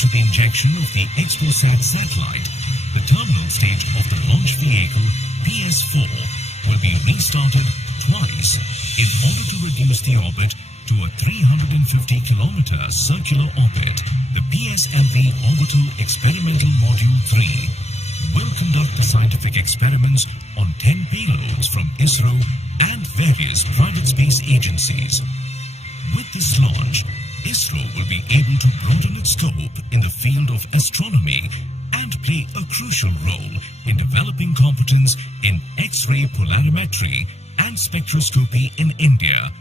to the injection of the XPoSat satellite, the terminal stage of the launch vehicle PS4 will be restarted twice in order to reduce the orbit to a 350-kilometer circular orbit. The PSLV Orbital Experimental Module 3 will conduct the scientific experiments on 10 payloads from ISRO and various private space agencies. With this launch, ISRO will be able to broaden its scope in the field of astronomy and play a crucial role in developing competence in X-ray polarimetry and spectroscopy in India,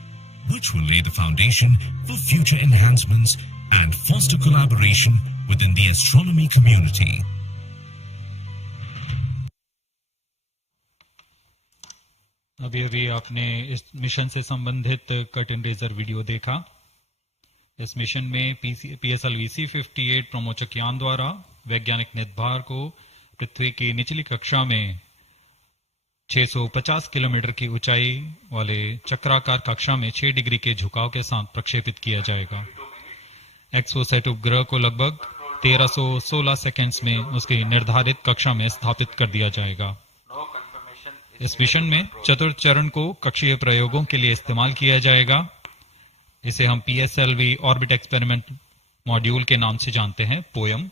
which will lay the foundation for future enhancements and foster collaboration within the astronomy community. अभी अभी आपने इस mission से संबंधित cut and razor video देखा। इस mission में PSLV-C58 प्रमोचक यान द्वारा वैज्ञानिक निदभार को पृथ्वी की निचली कक्षा में 650 किलोमीटर की ऊंचाई वाले चक्राकार कक्षा में 6 डिग्री के झुकाव के साथ प्रक्षेपित किया जाएगा। एक्सपोसैट उपग्रह को लगभग 1316 सेकेंड्स में उसकी निर्धारित कक्षा में स्थापित कर दिया जाएगा। इस मिशन में चतुर्थ चरण को कक्षीय प्रयोगों के लिए इस्तेमाल किया जाएगा। इसे हम PSLV ऑर्बिट एक्सपेरिमेंट मॉड्यूल के नाम से जानते हैं, पोयम।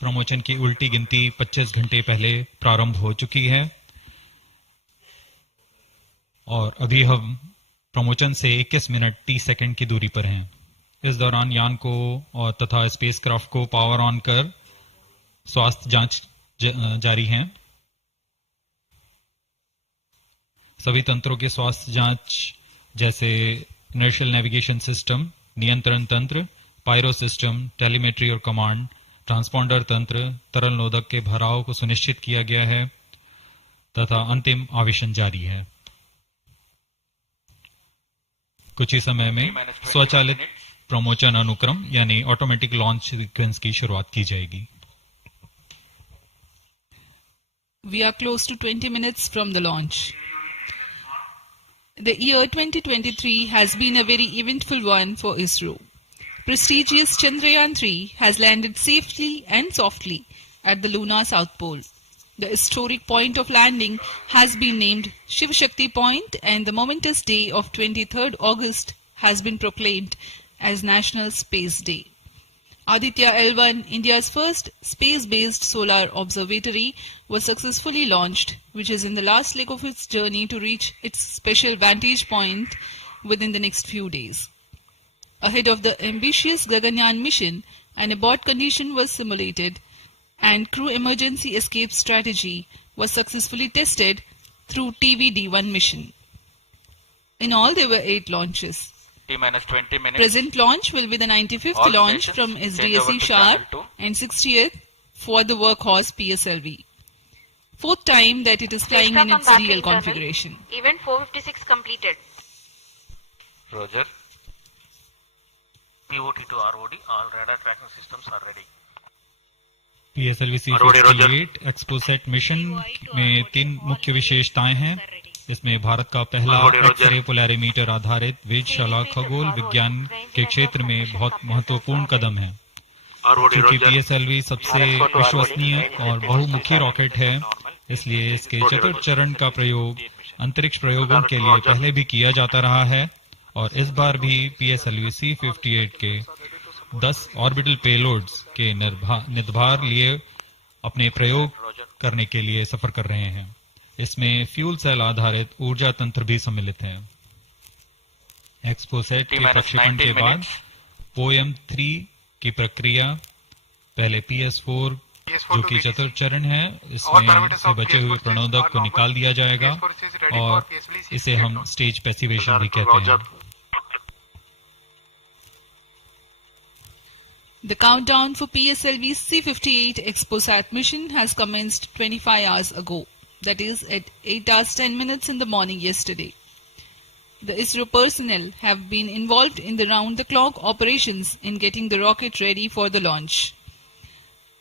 प्रमोचन की उल्टी गिनती 25 घंटे पहले प्रारंभ हो चुकी है और अभी हम प्रमोचन से 21 मिनट 30 सेकंड की दूरी पर हैं। इस दौरान यान को और तथा स्पेसक्राफ्ट को पावर ऑन कर स्वास्थ्य जांच जारी है। सभी तंत्रों के स्वास्थ्य जांच जैसे इनर्शियल नेविगेशन सिस्टम, नियंत्रण तंत्र, पायरो सिस्टम, टेलीमेट्री और कमांड, ट्रांसपॉन्डर तंत्र, तरल नोदक के भराव को सुनिश्चित किया गया है तथा अंतिम आवेशन जारी है। कुछ ही समय में स्वचालित प्रमोचन अनुक्रम यानी ऑटोमेटिक लॉन्च सीक्वेंस की शुरुआत की जाएगी। We are close to 20 minutes from the launch. The year 2023 has been a very eventful one for ISRO. Prestigious Chandrayaan-3 has landed safely and softly at the lunar south pole. The historic point of landing has been named Shiv Shakti Point, and the momentous day of 23rd August has been proclaimed as National Space Day. Aditya L1, India's first space-based solar observatory, was successfully launched, which is in the last leg of its journey to reach its special vantage point within the next few days. Ahead of the ambitious Gaganyaan mission, an abort condition was simulated and crew emergency escape strategy was successfully tested through TVD-1 mission. In all, there were 8 launches. T-20 minutes. Present launch will be the 95th All launch stations from change over SDSC to SHAR channel 2. and 60th for the workhorse PSLV. 4th time that it is flying in its DL configuration. Event 456 completed. Roger. POT to ROD, all radar tracking systems are ready. PSLV-C58 XPoSat mission में 3 मुख्य विशेषताएं हैं। इसमें भारत का पहला x ray polarimeter आधारित वेधशाला खगोल विज्ञान के क्षेत्र में बहुत महत्वपूर्ण कदम है। क्योंकि PSLV सबसे विश्वसनीय और बहुमुखी रॉकेट है, इसलिए इसके चतुर्थ चरण का प्रयोग अंतरिक्ष प्रयोगों के लिए पहले भी किया जाता रहा है और इस बार भी PSLV-C58 के 10 ऑर्बिटल पेलोड्स के निदभार लिए अपने प्रयोग करने के लिए सफर कर रहे हैं। इसमें फ्यूल सेल आधारित ऊर्जा तंत्र भी सम्मिलित है। एक्सपोसैट के प्रक्षेपण के बाद पोयम 3 की प्रक्रिया पहले PS4 जो कि चतुर्थ चरण है, इसमें से बचे हुए प्रणोदक को निकाल दिया जाएगा और इसे हम स्टेज पैसिवेशन भी कहते हैं। The countdown for PSLV-C58 XPoSat mission has commenced 25 hours ago, that is at 8 hours 10 minutes in the morning yesterday. The ISRO personnel have been involved in the round-the-clock operations in getting the rocket ready for the launch.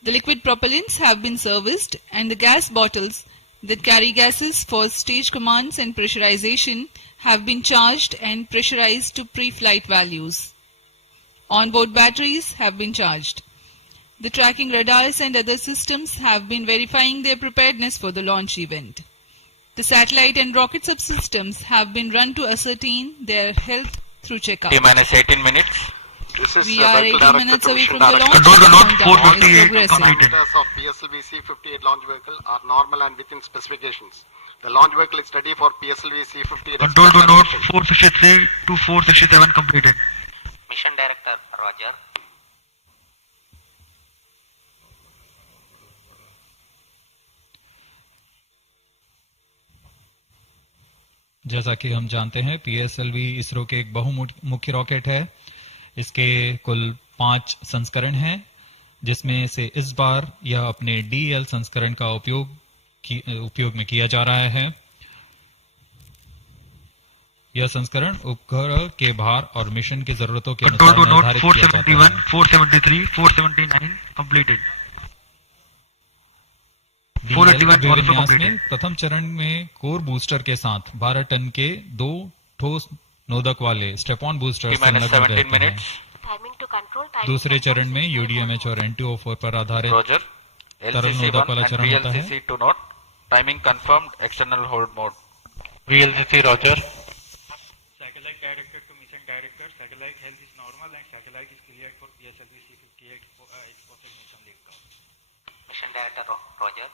The liquid propellants have been serviced and the gas bottles that carry gases for stage commands and pressurization have been charged and pressurized to pre-flight values. Onboard batteries have been charged. The tracking radars and other systems have been verifying their preparedness for the launch event. The satellite and rocket subsystems have been run to ascertain their health through checkup. T-minus 18 minutes. This is We are 18 minutes away from the launch. Control to Countdown note 458 is progressing. completed. Of PSLV-C58 launch vehicle are normal and within specifications. The launch vehicle is ready for PSLV-C58. Control to note 463 to 467 completed. Mission Director, Roger. जैसा कि हम जानते हैं PSLV ISRO के एक बहुमुखी rocket है। इसके कुल 5 संस्करण हैं, जिसमें से इस बार यह अपने डीएल संस्करण का उपयोग में किया जा रहा है। यह संस्करण उपग्रह के भार और मिशन की जरूरतों के अनुसार निर्धारित किया जाता है। 473, 479 completed. विन्यास में प्रथम चरण में कोर बूस्टर के साथ 12 टन के 2 ठोस नोदक वाले स्टेप ऑन बूस्टर संलग्न रहते हैं। दूसरे चरण में यूडीएमएच और NTO4 पर आधारित तरल नोदक वाला चरण होता है। Timing confirmed, external hold mode. VLCC Roger. Satellite director to mission director. Satellite health is normal and satellite is cleared for PSLV-C58 XPoSat mission liftoff. Mission Director, Roger.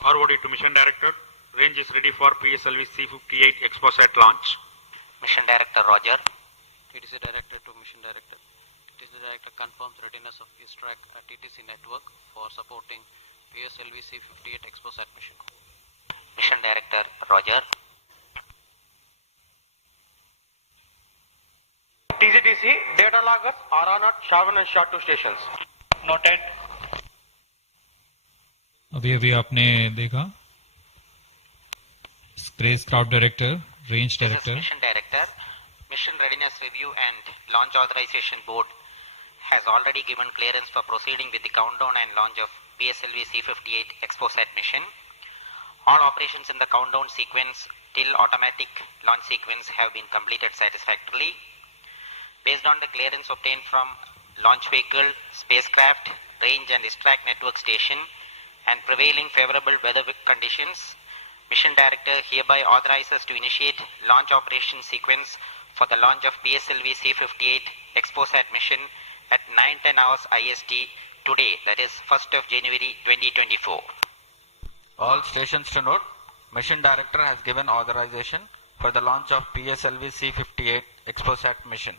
Forwarded to mission director. Range is ready for PSLV-C58 XPoSat launch. Mission Director, Roger. TTC Director to Mission Director. TTC Director confirms readiness of ISTRAC TTC network for supporting PSLV-C58 XPoSat mission. Mission Director, Roger. TCTC data loggers are on at SHAR1 and SHAR2 stations. Noted. अभी आपने देखा spacecraft director, range director. Mission Director, Mission Readiness Review and Launch Authorization Board has already given clearance for proceeding with the countdown and launch of PSLV-C58 XPoSat mission. All operations in the countdown sequence till automatic launch sequence have been completed satisfactorily. Based on the clearance obtained from launch vehicle, spacecraft, range and ISTRAC network station and prevailing favorable weather conditions, Mission Director hereby authorizes to initiate launch operation sequence for the launch of PSLV-C58 XPoSat mission at 9:10 hours IST today, that is 1st of January 2024. All stations to note, Mission Director has given authorization for the launch of PSLV-C58 XPoSat mission.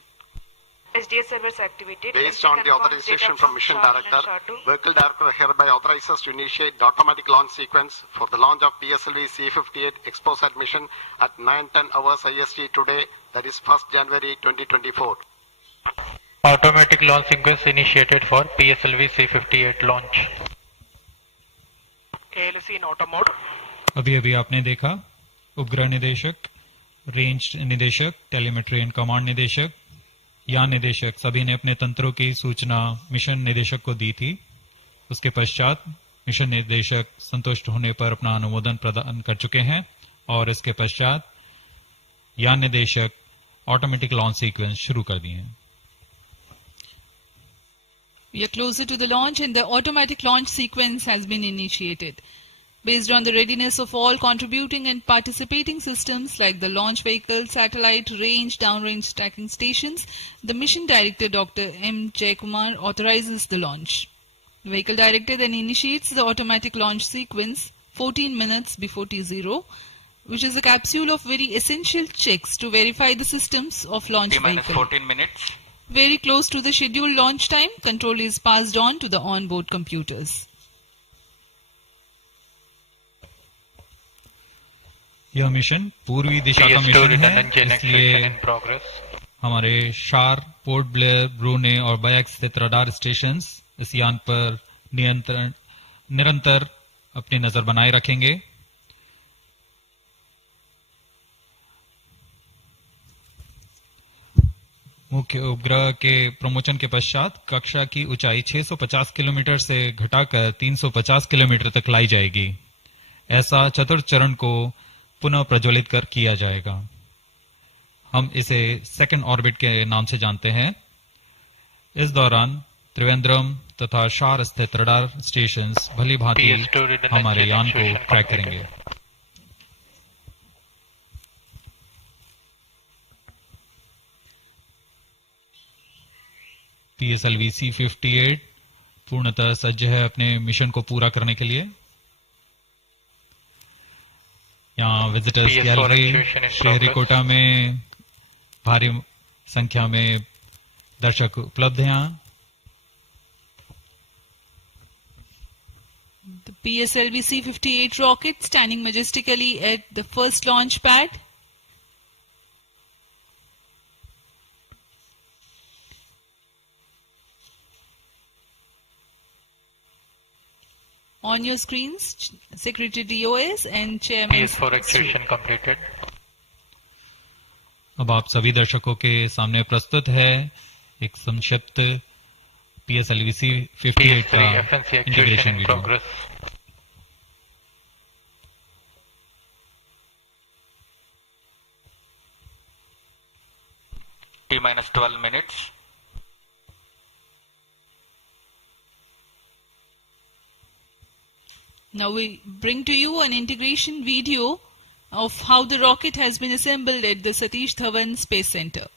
SDS servers activated. Based on the authorization from Mission Director, Vehicle Director hereby authorizes to initiate the automatic launch sequence for the launch of PSLV-C58 XPoSat mission at 9:10 hours IST today, that is 1st January 2024. Automatic launch sequence initiated for PSLV-C58 launch. ALC in auto mode. अभी आपने देखा उपग्रह निदेशक, range निदेशक, telemetry and command निदेशक, यान निदेशक सभी ने अपने तंत्रों की सूचना मिशन निदेशक को दी थी। उसके पश्चात मिशन निदेशक संतुष्ट होने पर अपना अनुमोदन प्रदान कर चुके हैं और इसके पश्चात यान निदेशक ऑटोमेटिक लॉन्च सीक्वेंस शुरू कर दिए हैं। We are closer to the launch and the automatic launch sequence has been initiated. Based on the readiness of all contributing and participating systems like the launch vehicle, satellite, range, downrange tracking stations, the Mission Director Dr. M. Jaikumar authorizes the launch. The Vehicle Director then initiates the automatic launch sequence 14 minutes before T0, which is a capsule of very essential checks to verify the systems of launch vehicle. 14 minutes. Very close to the scheduled launch time, control is passed on to the onboard computers. यह mission पूर्वी दिशा का mission है, इसलिए हमारे शार, port Blair, ब्रूने और bike स्थित radar stations इस यान पर निरंतर अपनी नजर बनाए रखेंगे। मुख्य उपग्रह के प्रमोशन के पश्चात कक्षा की ऊंचाई 650 किलोमीटर से घटाकर 350 किलोमीटर तक लाई जाएगी। ऐसा चतुर्थ चरण को पुनः प्रज्वलित कर किया जाएगा। हम इसे सेकंड ऑर्बिट के नाम से जानते हैं। इस दौरान त्रिवेंद्रम तथा शार स्थित रडार स्टेशंस भली भांति हमारे यान को ट्रैक करेंगे। PSLV-C58 पूर्णतः सज्ज है अपने मिशन को पूरा करने के लिए। यहाँ विजिटर्स गैलरी श्रीहरिकोटा में भारी संख्या में दर्शक उपलब्ध हैं। यहाँ The PSLV-C58 rocket standing majestically at the first launch pad. On your screens, Secretary DOS and Chairman. PS4 activation completed. अब आप सभी दर्शकों के सामने प्रस्तुत है एक संक्षिप्त PSLV-C58 का integration video. T-12 minutes. Now we bring to you an integration video of how the rocket has been assembled at the Satish Dhawan Space Center.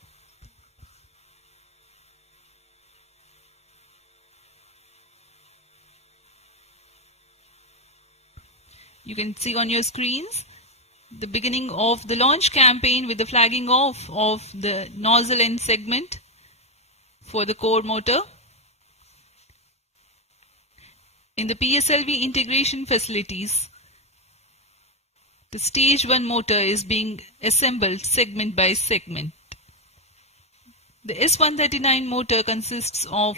You can see on your screens the beginning of the launch campaign with the flagging off of the nozzle end segment for the core motor. In the PSLV integration facilities, the stage 1 motor is being assembled segment by segment. The S139 motor consists of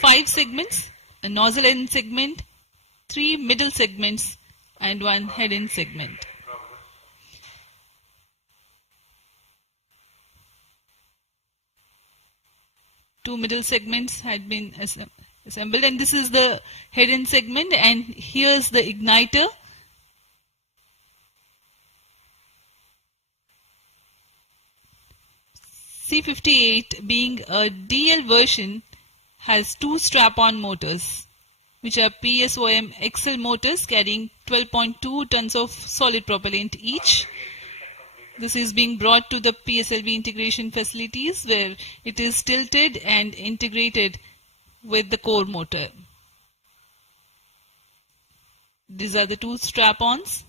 5 segments, a nozzle end segment, 3 middle segments and 1 head end segment. Two middle segments had been assembled, and this is the head end segment, and here's the igniter. C58 being a DL version has 2 strap-on motors, which are PSOM XL motors carrying 12.2 tons of solid propellant each. This is being brought to the PSLV integration facilities where it is tilted and integrated with the core motor. These are the 2 strap-ons.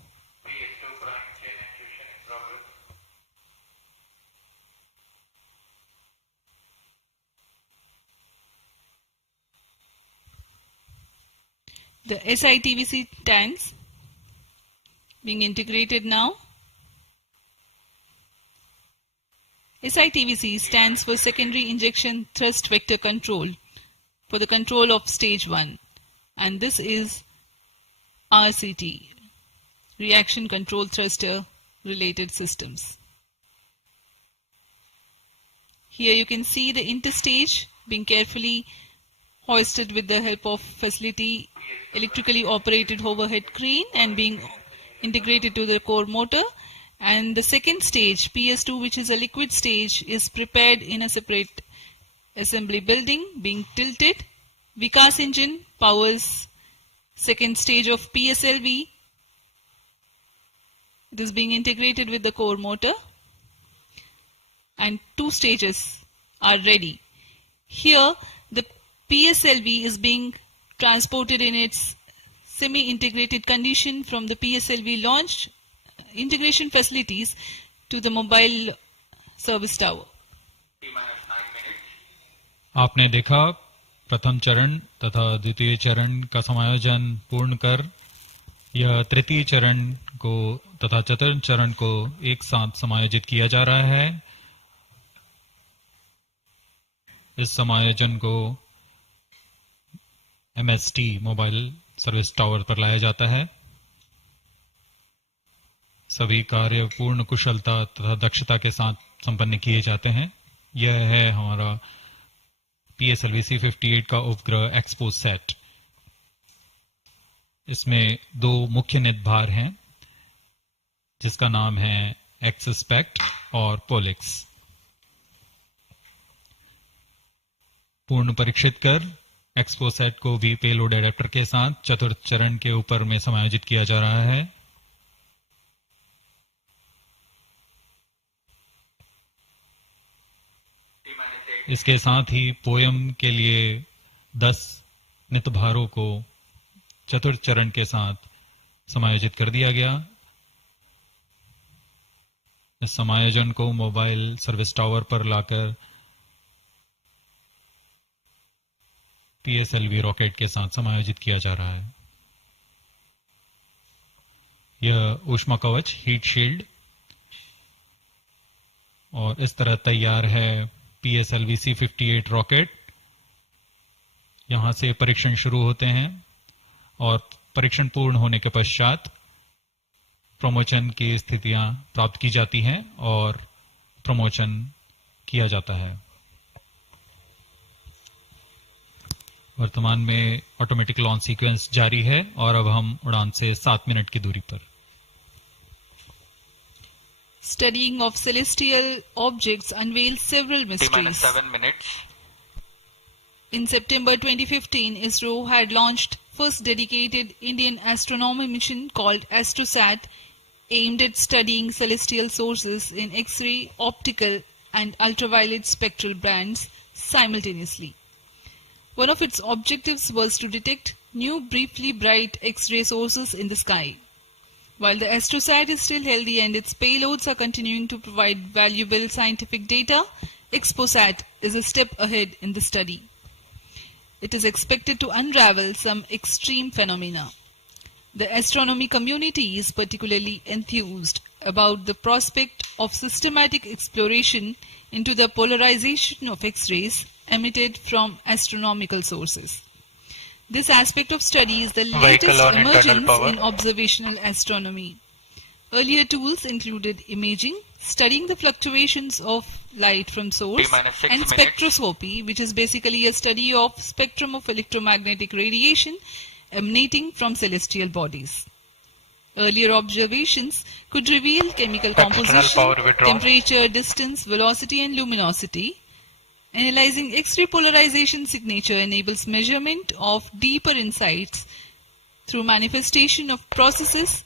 The SITVC tanks being integrated now. SITVC stands for Secondary Injection Thrust Vector Control for the control of stage 1, and this is RCT, Reaction Control Thruster related systems. Here you can see the interstage being carefully hoisted with the help of facility electrically operated overhead crane and being integrated to the core motor. And the second stage, PS2, which is a liquid stage, is prepared in a separate assembly building, being tilted. Vikas engine powers second stage of PSLV. It is being integrated with the core motor, and 2 stages are ready. Here, the PSLV is being transported in its semi-integrated condition from the PSLV launch integration facilities to the mobile service tower. आपने देखा प्रथम चरण तथा द्वितीय चरण का समायोजन पूर्ण कर यह तृतीय चरण को तथा चतुर्थ चरण को एक साथ समायोजित किया जा रहा है। इस समायोजन को MST मोबाइल सर्विस टावर पर लाया जाता है। सभी कार्य पूर्ण कुशलता तथा दक्षता के साथ संपन्न किए जाते हैं। यह है हमारा PSLV-C58 का उपग्रह XPoSat। इसमें 2 मुख्य निदभार हैं जिसका नाम है XSPECT और POLIX। पूर्ण परीक्षित कर एक्सपोसैट को भी पेलोड एडेप्टर के साथ चतुर्थ चरण के ऊपर में समायोजित किया जा रहा है। इसके साथ ही पोयम के लिए 10 नित भारों को चतुर्थ चरण के साथ समायोजित कर दिया गया। इस समायोजन को मोबाइल सर्विस टावर पर लाकर PSLV रॉकेट के साथ समायोजित किया जा रहा है। यह ऊष्मा कवच हीट शील्ड और इस तरह तैयार है PSLV-C58 रॉकेट। यहां से परीक्षण शुरू होते हैं और परीक्षण पूर्ण होने के पश्चात प्रमोशन की स्थितियां प्राप्त की जाती हैं और प्रमोशन किया जाता है। वर्तमान में ऑटोमेटिक लॉन्च सीक्वेंस जारी है और अब हम उड़ान से 7 मिनट की दूरी पर। Studying of celestial objects unveils several mysteries. 7 minutes. In September 2015, ISRO had launched first dedicated Indian astronomy mission called ASTROSAT, aimed at studying celestial sources in X-ray, optical and ultraviolet spectral bands simultaneously. One of its objectives was to detect new briefly bright X-ray sources in the sky. While the ASTROSAT is still healthy and its payloads are continuing to provide valuable scientific data, XPoSat is a step ahead in the study. It is expected to unravel some extreme phenomena. The astronomy community is particularly enthused about the prospect of systematic exploration into the polarization of X-rays emitted from astronomical sources. This aspect of study is the latest emergence in observational astronomy. Earlier tools included imaging, studying the fluctuations of light from source, and spectroscopy, which is basically a study of spectrum of electromagnetic radiation emanating from celestial bodies. Earlier observations could reveal chemical composition, temperature, distance, velocity and luminosity. Analyzing X-ray polarization signature enables measurement of deeper insights through manifestation of processes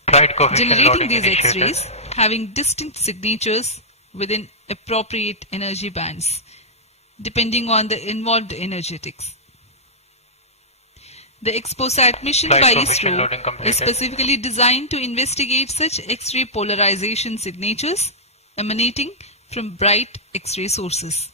generating these X-rays having distinct signatures within appropriate energy bands, depending on the involved energetics. The XPoSat mission by ISRO is specifically designed to investigate such X-ray polarization signatures emanating from bright X-ray sources.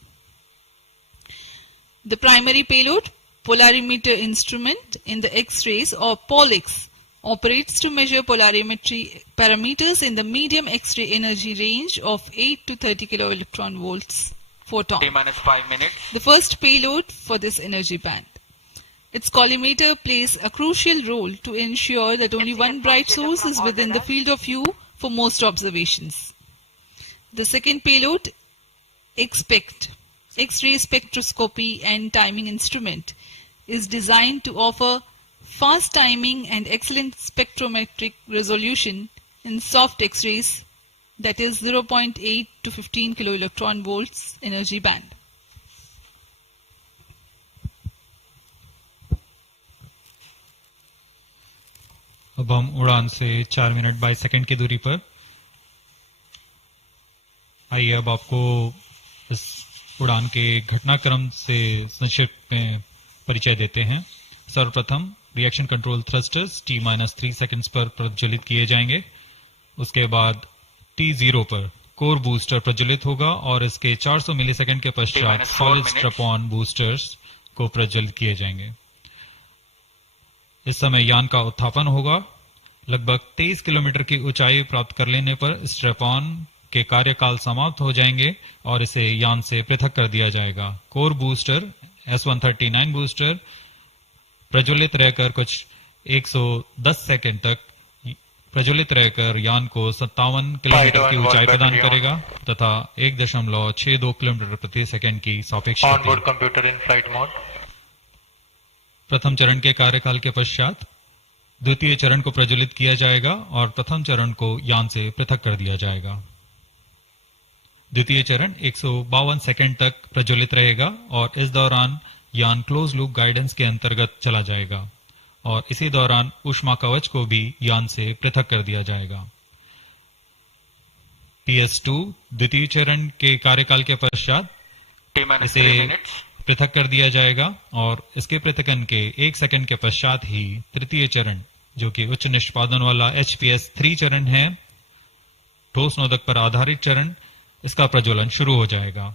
The primary payload, polarimeter instrument in the X-rays or POLIX, operates to measure polarimetry parameters in the medium X-ray energy range of 8 to 30 kiloelectron volts photon. T-5 minutes. The first payload for this energy band. Its collimator plays a crucial role to ensure that only one bright source is within the field of view for most observations. The second payload, XPECT, X-ray spectroscopy and timing instrument, is designed to offer fast timing and excellent spectrometric resolution in soft X-rays, that is 0.8 to 15 kiloelectron volts energy band. अब हम उड़ान से 4 minute 22 second की दूरी पर। आइए अब आपको इस उड़ान के घटनाक्रम से संक्षिप्त में परिचय देते हैं। सर्वप्रथम reaction control thrusters T-3 seconds पर प्रज्वलित किए जाएंगे। उसके बाद T0 पर कोर बूस्टर प्रज्वलित होगा और इसके 400 मिलीसेकंड के पश्चात सॉलिड स्ट्रैप-ऑन बूस्टर्स को प्रज्वलित किए जाएंगे। इस समय यान का उत्थापन होगा। लगभग 23 किलोमीटर की ऊंचाई प्राप्त कर लेने पर स्ट्रैप-ऑन के कार्यकाल समाप्त हो जाएंगे और इसे यान से पृथक कर दिया जाएगा। कोर बूस्टर S139 बूस्टर प्रज्वलित रहकर कुछ 110 सेकंड तक प्रज्वलित रहकर यान को 57 किलोमीटर की ऊंचाई प्रदान करेगा तथा 1.62 किलोमीटर प्रति सेकंड की सापेक्ष गति। प्रथम चरण के कार्यकाल के पश्चात द्वितीय चरण को प्रज्वलित किया जाएगा और प्रथम चरण को यान से पृथक कर दिया जाएगा। द्वितीय चरण 152 सेकंड तक प्रज्वलित रहेगा और इस दौरान यान क्लोज लूप गाइडेंस के अंतर्गत चला जाएगा और इसी दौरान ऊष्मा कवच को भी यान से पृथक कर दिया जाएगा। PS2 द्वितीय चरण के कार्यकाल के पश्चात इसे पृथक कर दिया जाएगा और इसके पृथकन के 1 सेकंड के पश्चात ही तृतीय चरण, जो कि उच्च निष्पादन वाला HPS3 चरण है, ठोस नोदक पर आधारित चरण, इसका प्रज्वलन शुरू हो जाएगा।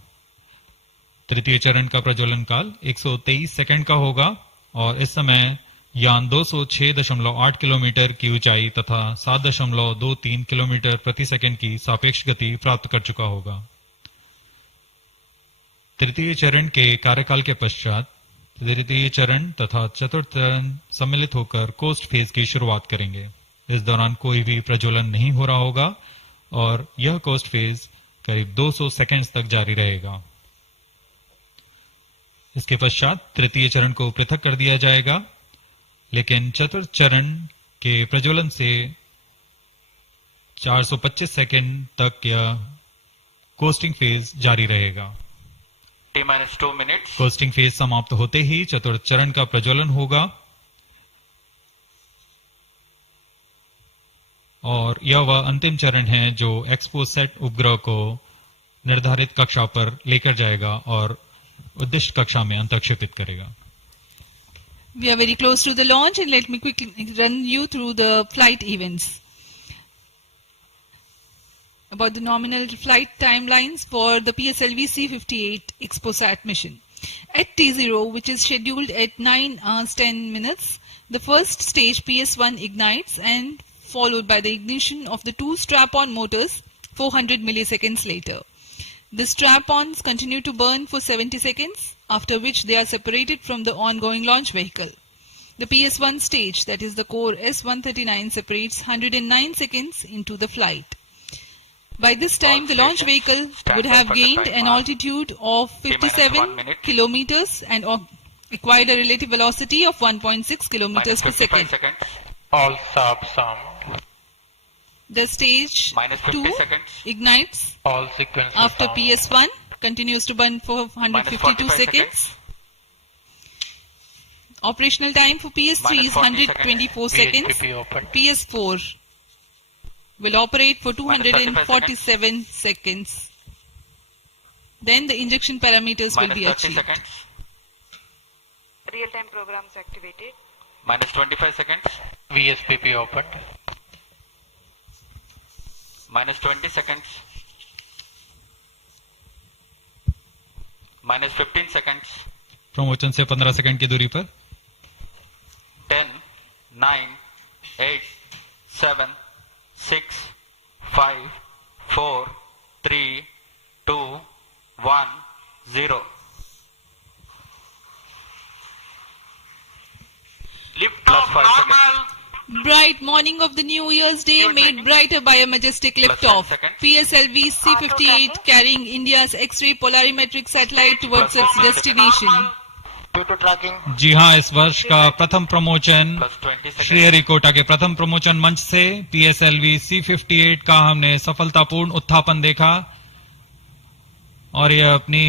तृतीय चरण का प्रज्वलन काल 123 सेकंड का होगा और इस समय यान 206.8 किलोमीटर की ऊंचाई तथा 7.23 किलोमीटर प्रति सेकंड की सापेक्ष गति प्राप्त कर चुका होगा। तृतीय चरण के कार्यकाल के पश्चात तृतीय चरण तथा चतुर्थ चरण सम्मिलित होकर कोस्ट फेज की शुरुआत करेंगे। इस दौरान कोई भी प्रज्वलन नहीं हो रहा होगा और यह कोस्ट फेज करीब 200 सेकंड्स तक जारी रहेगा। इसके पश्चात तृतीय चरण को पृथक कर दिया जाएगा, लेकिन चतुर्थ चरण के प्रज्वलन से 425 सेकंड तक यह कोस्टिंग फेज जारी रहेगा। T-2 minutes. कोस्टिंग फेज समाप्त होते ही चतुर्थ चरण का प्रज्वलन होगा और यह वह अंतिम चरण है जो XPoSat उपग्रह को निर्धारित कक्षा पर लेकर जाएगा और उद्दिष्ट कक्षा में अंतक्षेपित करेगा। We are very close to the launch and let me quickly run you through the flight events. About the nominal flight timelines for the PSLV-C58 XPoSat mission. At T0, which is scheduled at 9 hours 10 minutes, the first stage PS1 ignites and followed by the ignition of the two strap-on motors 400 milliseconds later. The strap-ons continue to burn for 70 seconds, after which they are separated from the ongoing launch vehicle. The PS1 stage, that is the core S139, separates 109 seconds into the flight. By this time, the launch vehicle would have gained an altitude of 57 kilometers and acquired a relative velocity of 1.6 kilometers per second. All subs sound. The stage 2 ignites All sequences after sound. PS1, continues to burn for 152 seconds. Operational time for PS3 is 124 seconds. VHPP open. PS4 will operate for 247 seconds. Then the injection parameters will Minus be 30 achieved. seconds. Real-time programs activated. Minus 25 seconds. VSPP opened. Minus 20 seconds. Minus 15 seconds. प्रमोचन से 15 second की दूरी पर 10, 9, 8, 7, 6, 5, 4, 3, 2, 1, 0. Lift off normal. Bright morning of the New Year's Day made brighter by a majestic liftoff. PSLV-C58 carrying India's X-ray polarimetric satellite towards its destination. जी हाँ, इस वर्ष का प्रथम प्रमोचन श्रीहरिकोटा के प्रथम प्रमोचन मंच से PSLV-C58 का हमने सफलतापूर्ण उत्थापन देखा और यह अपनी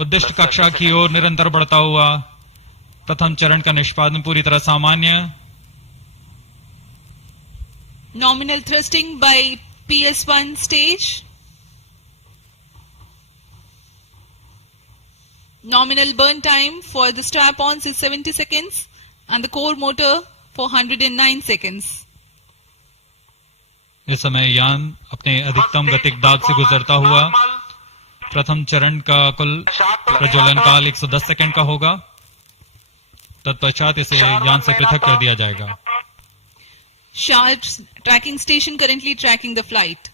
उद्दिष्ट कक्षा की ओर निरंतर बढ़ता हुआ। प्रथम चरण का निष्पादन पूरी तरह सामान्य। Nominal thrusting by PS1 stage. Nominal burn time for the strap-ons is 70 seconds and the core motor for 109 seconds. इस समय यान अपने अधिकतम गतिक दाब से गुजरता हुआ प्रथम चरण का कुल प्रज्वलन काल 110 सेकंड का होगा। तत्पश्चात इसे यान से पृथक कर दिया जाएगा। SHAR tracking station currently tracking the flight.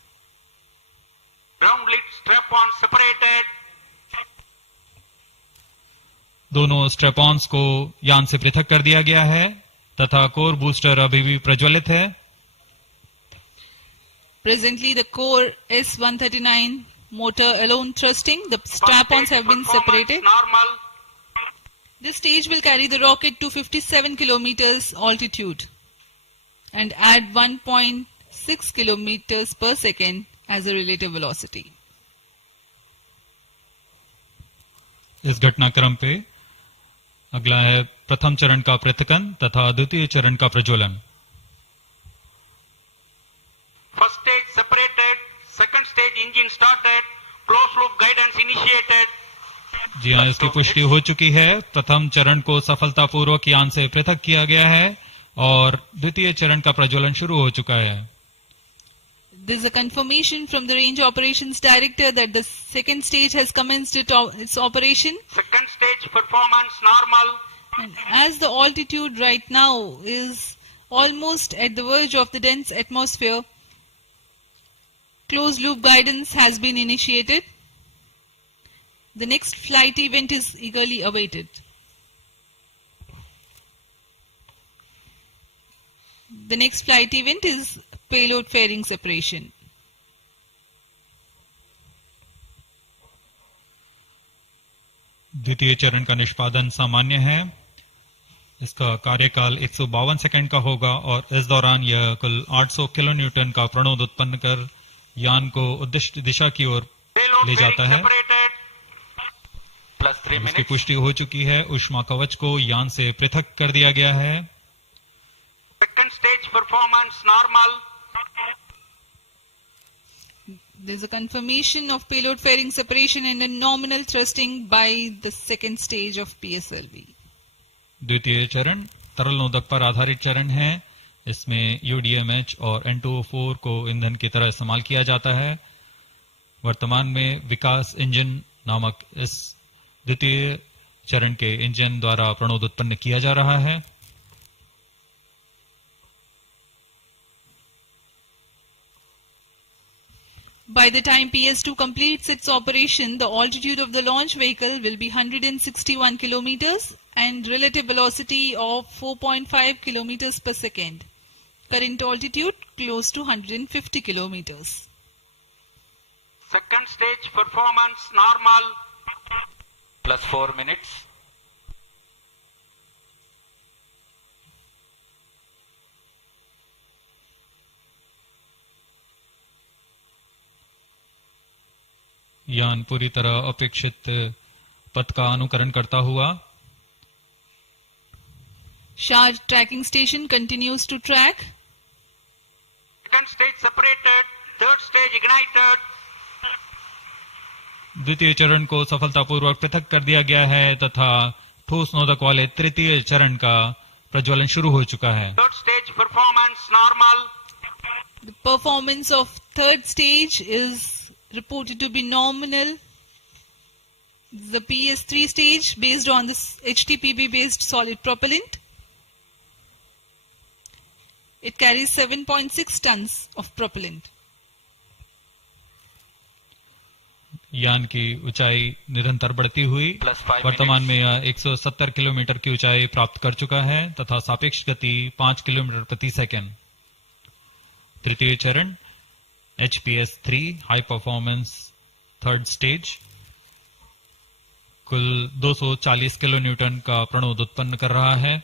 Ground lid strap-on separated. दोनों स्ट्रेपॉन्स को यान से पृथक कर दिया गया है तथा कोर बूस्टर अभी भी प्रज्वलित है। Presently, the core S139 motor alone thrusting. The strap-ons have been separated. Normal. This stage will carry the rocket to 57 kilometers altitude and add 1.6 kilometers per second as a relative velocity. इस घटनाक्रम पे अगला है प्रथम चरण का पृथक्कन तथा द्वितीय चरण का प्रज्वलन। First stage separated, second stage engine started, closed loop guidance initiated. जी हाँ, इसकी पुष्टि हो चुकी है। प्रथम चरण को सफलतापूर्वक यान से पृथक किया गया है और द्वितीय चरण का प्रज्वलन शुरू हो चुका है। There is a confirmation from the Range Operations Director that the second stage has commenced its operation. Second stage performance normal. And as the altitude right now is almost at the verge of the dense atmosphere, closed loop guidance has been initiated. The next flight event is eagerly awaited. The next flight event is payload fairing separation. द्वितीय चरण का निष्पादन सामान्य है। इसका कार्यकाल 152 second का होगा और इस दौरान यह कुल 800 किलो न्यूटन का प्रणोद उत्पन्न कर यान को उद्दिष्ट दिशा की ओर ले जाता है। इसकी पुष्टि हो चुकी है। ऊष्मा कवच को यान से पृथक कर दिया गया है। Second stage performance normal. There is a confirmation of payload fairing separation and a nominal thrusting by the second stage of PSLV. द्वितीय चरण तरल नोदक पर आधारित चरण है। इसमें UDMH और N2O4 को ईंधन की तरह इस्तेमाल किया जाता है। वर्तमान में विकास इंजन नामक इस द्वितीय चरण के इंजन द्वारा प्रणोद उत्पन्न किया जा रहा है। By the time PS2 completes its operation, the altitude of the launch vehicle will be 161 kilometers and relative velocity of 4.5 kilometers per second. Current altitude close to 150 kilometers. Second stage performance normal. Plus 4 minutes. यान पूरी तरह अपेक्षित पथ का अनुकरण करता हुआ SHAR tracking station continues to track. Second stage separated, third stage ignited. द्वितीय चरण को सफलतापूर्वक पृथक कर दिया गया है तथा ठोस नोदक वाले तृतीय चरण का प्रज्वलन शुरू हो चुका है। Third stage performance normal. The performance of third stage is reported to be nominal. The PS3 stage based on this HTPB based solid propellant. It carries 7.6 tons of propellant. यान की ऊंचाई निरंतर बढ़ती हुई वर्तमान में यह 170 किलोमीटर की ऊंचाई प्राप्त कर चुका है तथा सापेक्ष गति 5 किलोमीटर प्रति सेकंड। तृतीय चरण HPS3 high performance third stage कुल 240 किलो न्यूटन का प्रणोद उत्पन्न कर रहा है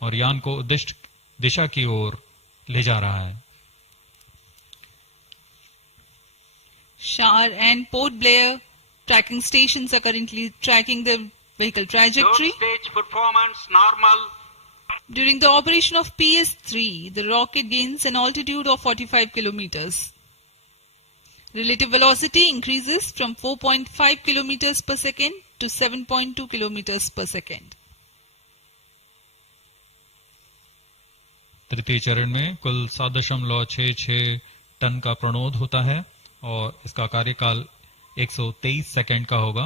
और यान को उद्दिष्ट दिशा की ओर ले जा रहा है। SHAR and Port Blair tracking stations are currently tracking the vehicle trajectory. Third stage performance normal. During the operation of PS3, the rocket gains an altitude of 45 kilometers. Relative velocity increases from 4.5 kilometers per second to 7.2 kilometers per second. तृतीय चरण में कुल 7.66 ton का प्रणोद होता है और इसका कार्यकाल 123 सेकंड का होगा।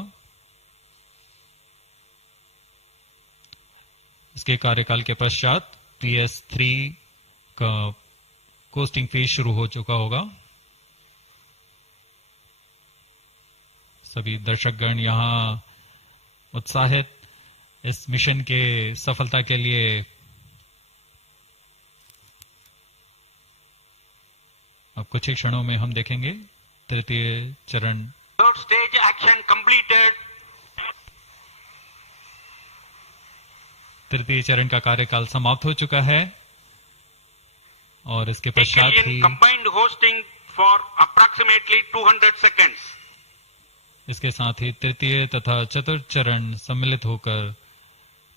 इसके कार्यकाल के पश्चात PS3 का कोस्टिंग फेज शुरू हो चुका होगा। सभी दर्शकगण यहाँ उत्साहित इस मिशन के सफलता के लिए अब कुछ ही क्षणों में हम देखेंगे तृतीय चरण। Third stage action completed. तृतीय चरण का कार्यकाल समाप्त हो चुका है और इसके पश्चात ही combined hosting for approximately 200 seconds. इसके साथ ही तृतीय तथा चतुर्थ चरण सम्मिलित होकर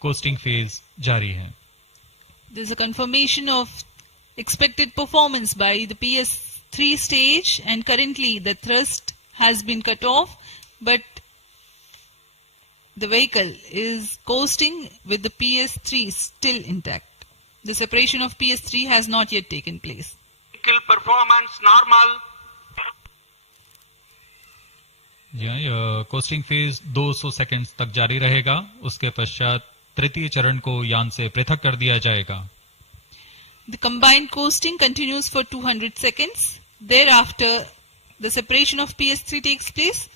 कोस्टिंग फेज जारी है. There's a confirmation of expected performance by the PS3 stage, and currently the thrust has been cut off, but the vehicle is coasting with the PS3 still intact. The separation of PS3 has not yet taken place. Vehicle performance normal. Costing phase 200 seconds तक जारी रहेगा. उसके पश्चात तृतीय चरण को यान से पृथक कर दिया जाएगा. The combined coasting continues for 200 seconds. Thereafter, the separation of PS3 takes place,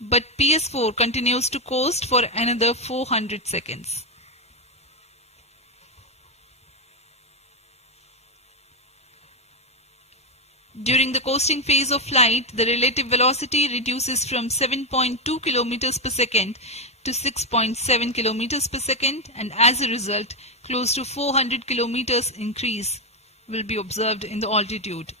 but PS4 continues to coast for another 400 seconds. During the coasting phase of flight, the relative velocity reduces from 7.2 kilometers per second to 6.7 kilometers per second, and as a result, close to 400 kilometers increase will be observed in the altitude.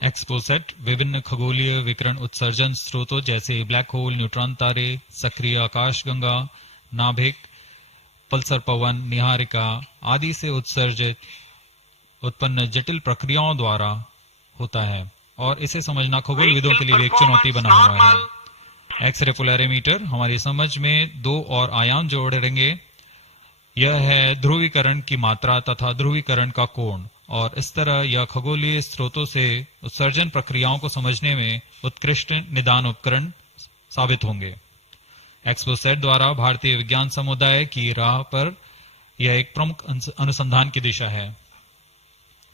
XPoSat विभिन्न खगोलीय विकिरण उत्सर्जन स्रोतों जैसे black hole, neutron तारे, सक्रिय आकाशगंगा, नाभिक, पल्सर पवन, निहारिका आदि से उत्सर्जित उत्पन्न जटिल प्रक्रियाओं द्वारा होता है, और इसे समझना खगोलविदों के लिए एक चुनौती बना हुआ है. एक्सरे पोलैरिमीटर हमारी समझ में दो और आयाम जोड़ेंगे. यह है ध्रुवीकरण की मात्रा तथा ध्रुवीकरण का कोण, और इस तरह यह खगोलीय स्रोतों से उत्सर्जन प्रक्रियाओं को समझने में उत्कृष्ट निदान उपकरण साबित होंगे. XPoSat द्वारा भारतीय विज्ञान समुदाय की राह पर यह एक प्रमुख अनुसंधान की दिशा है.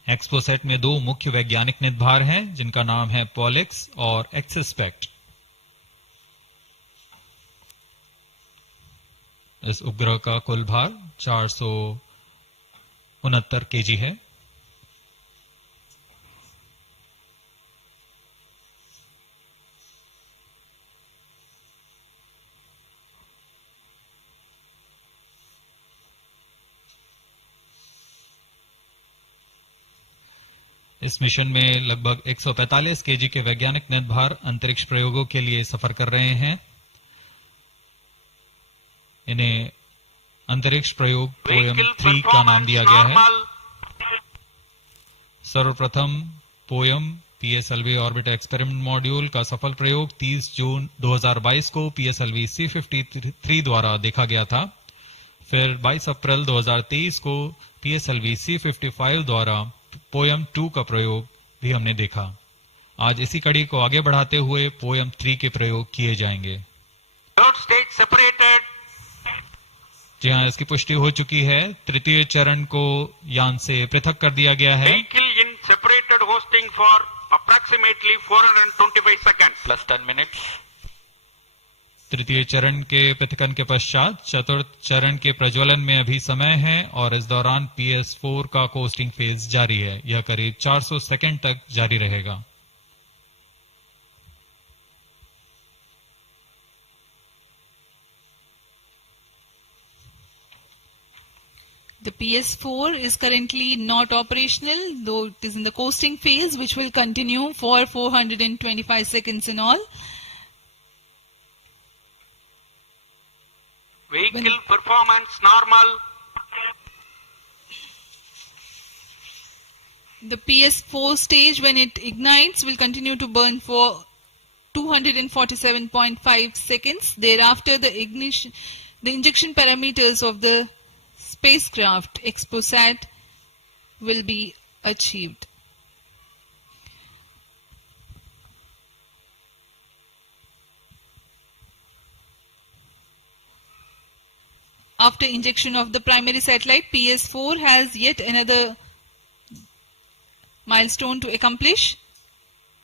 XPoSat में दो मुख्य वैज्ञानिक निदभार हैं, जिनका नाम है पॉलिक्स और एक्सस्पेक्ट. इस उपग्रह का कुल भार 469 kg है. इस मिशन में लगभग 145 kg के वैज्ञानिक निर्भर अंतरिक्ष प्रयोगों के लिए सफर कर रहे हैं. इन्हें अंतरिक्ष प्रयोग पोयम 3 का नाम दिया गया है. सर्वप्रथम poem PSLV orbit experiment module का सफल प्रयोग 30 जून 2022 को PSLV-C58 द्वारा देखा गया था. फिर 22 अप्रैल 2023 को PSLV-C55 द्वारा पोयम 2 का प्रयोग भी हमने देखा. आज इसी कड़ी को आगे बढ़ाते हुए पोयम 3 के प्रयोग किए जाएंगे. जी हाँ, इसकी पुष्टि हो चुकी है. तृतीय चरण को यान से पृथक कर दिया गया है. in separated hosting for approximately 425 seconds plus 10 minutes. तृतीय चरण के पृथकन के पश्चात चतुर्थ चरण के प्रज्वलन में अभी समय है, और इस दौरान PS4 का कोस्टिंग फेज जारी है. यह करीब 400 सेकंड तक जारी रहेगा. The PS4 is currently not operational, though it is in the coasting phase, which will continue for 425 seconds in all. Vehicle performance normal. The PS4 stage, when it ignites, will continue to burn for 247.5 seconds. Thereafter, the injection parameters of the spacecraft XPoSat will be achieved. After injection of the primary satellite, PS4 has yet another milestone to accomplish.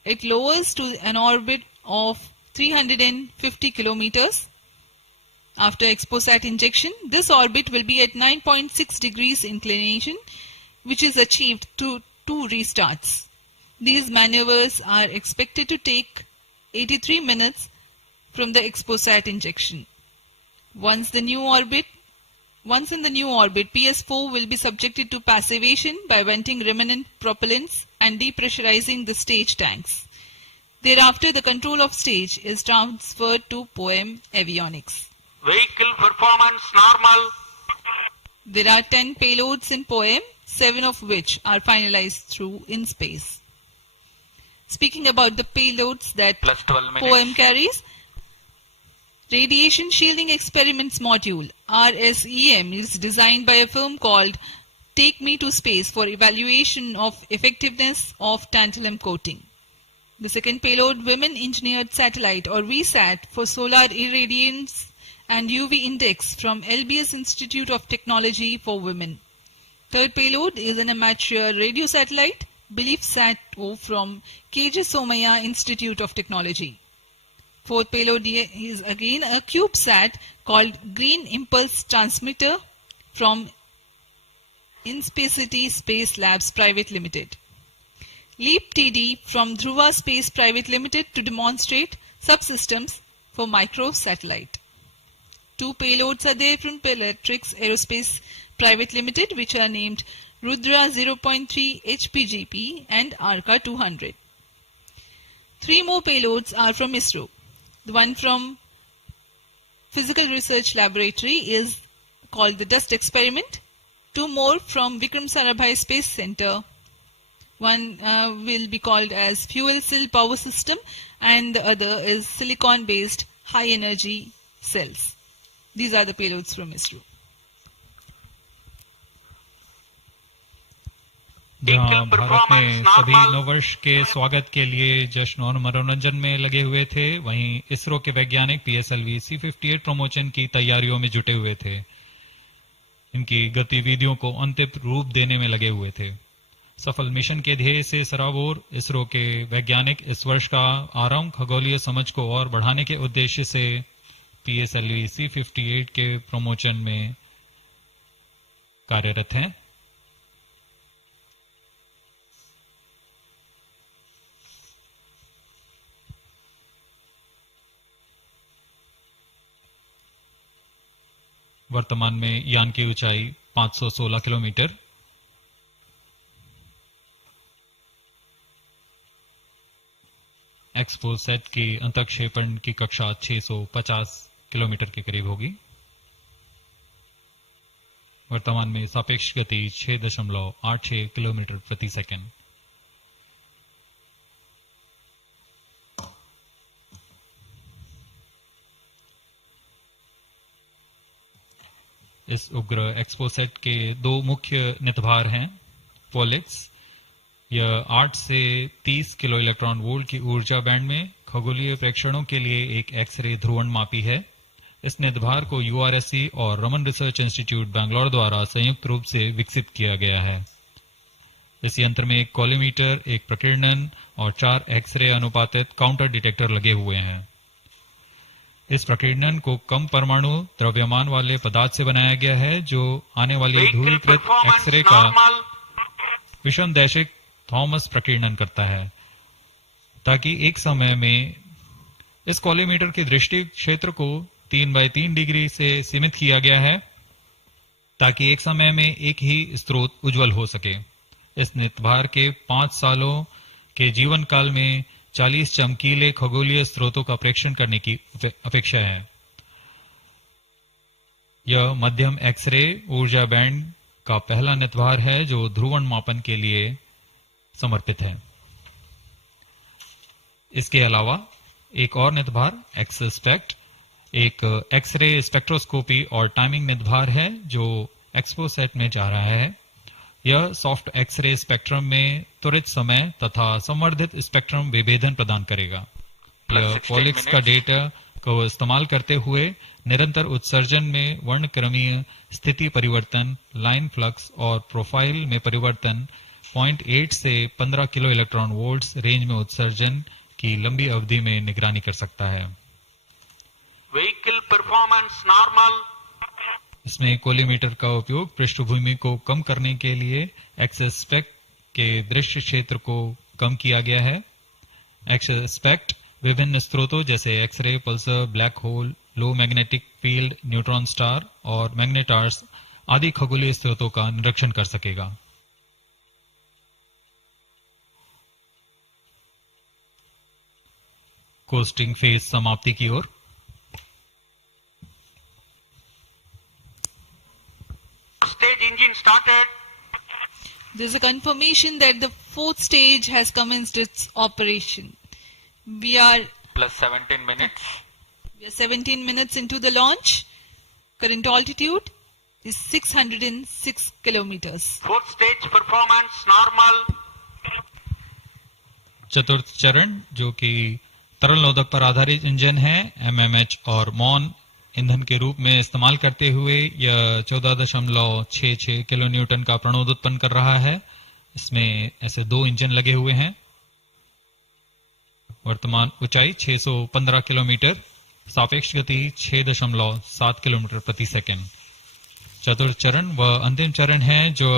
It lowers to an orbit of 350 kilometers. After XPoSat injection, this orbit will be at 9.6 degrees inclination, which is achieved through 2 restarts. These maneuvers are expected to take 83 minutes from the XPoSat injection. Once in the new orbit, PS4 will be subjected to passivation by venting remnant propellants and depressurizing the stage tanks. Thereafter, the control of stage is transferred to POEM avionics. Vehicle performance normal. There are 10 payloads in POEM, 7 of which are finalized through in space. Speaking about the payloads that Plus 12 minutes. POEM carries, Radiation Shielding Experiments Module RSEM is designed by a firm called Take Me to Space for evaluation of effectiveness of tantalum coating. The second payload, Women Engineered Satellite or VSAT for solar irradiance and UV index from LBS Institute of Technology for Women. Third payload is an amateur radio satellite, BeliefSat-O from KJ Somaya Institute of Technology. Fourth payload is again a CubeSat called Green Impulse Transmitter from Inspacity Space Labs Private Limited. LEAP TD from Dhruva Space Private Limited to demonstrate subsystems for microsatellite. 2 payloads are there from Peletrix Aerospace Private Limited, which are named Rudra 0.3 HPGP and Arca 200. 3 more payloads are from ISRO. The one from Physical Research Laboratory is called the Dust Experiment. 2 more from Vikram Sarabhai Space Center. One will be called as Fuel Cell Power System and the other is Silicon Based High Energy Cells. These are the payloads from ISRO. जहाँ भारत में सभी नववर्ष के स्वागत के लिए जश्न और मनोरंजन में लगे हुए थे, वहीं इसरो के वैज्ञानिक PSLV-C58 प्रमोशन की तैयारियों में जुटे हुए थे। इनकी गतिविधियों को अंतिम रूप देने में लगे हुए थे। सफल मिशन के ध्येय से सराबोर इसरो के वैज्ञानिक इस वर्ष का आरंभ खगोलीय समझ को और बढ़ाने के उद्देश्य से PSLV-C58 के प्रमोशन में कार्यरत हैं। वर्तमान में यान की ऊंचाई 516 किलोमीटर, एक्सपोसैट की अंतक्षेपण की कक्षा 650 किलोमीटर के करीब होगी। वर्तमान में सापेक्ष गति 6.86 किलोमीटर प्रति सेकंड। इस उपग्रह एक्सपोसैट के 2 मुख्य नितभार हैं। पोलिक्स, यह 8 से 30 किलो इलेक्ट्रॉन वोल्ट की ऊर्जा बैंड में खगोलीय प्रेक्षणों के लिए एक एक्सरे ध्रुवणमापी है। इस नितभार को URSC और रमन रिसर्च इंस्टीट्यूट बैंगलोर द्वारा संयुक्त रूप से विकसित किया गया है। इस यंत्र में एक कॉलीमीटर, एक प्रकीर्णन और 4 एक्सरे अनुपातित काउंटर डिटेक्टर लगे हुए हैं। इस प्रकीर्णन को कम परमाणु द्रव्यमान वाले पदार्थ से बनाया गया है, जो आने वाली ध्रुवीकृत एक्सरे का विषमदैशिक थॉमस प्रकीर्णन करता है, ताकि एक समय में इस कॉलीमीटर के दृष्टि क्षेत्र को 3x3 डिग्री से सीमित किया गया है, ताकि एक समय में एक ही स्रोत उज्जवल हो सके। इस नितभार के 5 सालों के जीवन काल में 40 चमकीले खगोलीय स्रोतों का प्रेक्षण करने की अपेक्षा है। यह मध्यम एक्सरे ऊर्जा बैंड का पहला नितभार है जो ध्रुवण मापन के लिए समर्पित है। इसके अलावा एक और नितभार एक्सस्पेक्ट एक एक्सरे स्पेक्ट्रोस्कोपी और टाइमिंग नितभार है जो एक्सपोसैट में जा रहा है। यह सॉफ्ट एक्सरे स्पेक्ट्रम में त्वरित समय तथा संवर्धित स्पेक्ट्रम विभेदन प्रदान करेगा। यह पॉलिक्स का डेटा को इस्तेमाल करते हुए निरंतर उत्सर्जन में वर्णक्रमीय स्थिति परिवर्तन, लाइन फ्लक्स और प्रोफाइल में परिवर्तन, 0.8 से 15 किलो इलेक्ट्रॉन वोल्ट्स रेंज में उत्सर्जन की लंबी अवधि में निगरानी कर सकता है। Vehicle performance normal. इसमें कोलीमीटर का उपयोग पृष्ठभूमि को कम करने के लिए एक्सस्पेक्ट के दृश्य क्षेत्र को कम किया गया है। एक्सस्पेक्ट विभिन्न स्रोतों जैसे एक्सरे, पल्सर, ब्लैक होल, लो मैग्नेटिक फील्ड, न्यूट्रॉन स्टार और मैग्नेटार्स आदि खगोलीय स्रोतों का निरीक्षण कर सकेगा। कोस्टिंग फेज समाप्ति की ओर। Stage engine started. There's a confirmation that the fourth stage has commenced its operation. We are Plus 17 minutes. We are 17 minutes into the launch. Current altitude is 606 kilometers. Fourth stage performance normal. चतुर्थ चरण जो कि तरल नोदक पर आधारित engine है, MMH और मॉन ईंधन के रूप में इस्तेमाल करते हुए यह 14.66 किलो न्यूटन का प्रणोद उत्पन्न कर रहा है। इसमें ऐसे दो इंजन लगे हुए हैं। वर्तमान ऊंचाई 615 किलोमीटर, सापेक्ष गति 6.7 किलोमीटर प्रति सेकंड। चतुर्थ चरण व अंतिम चरण है जो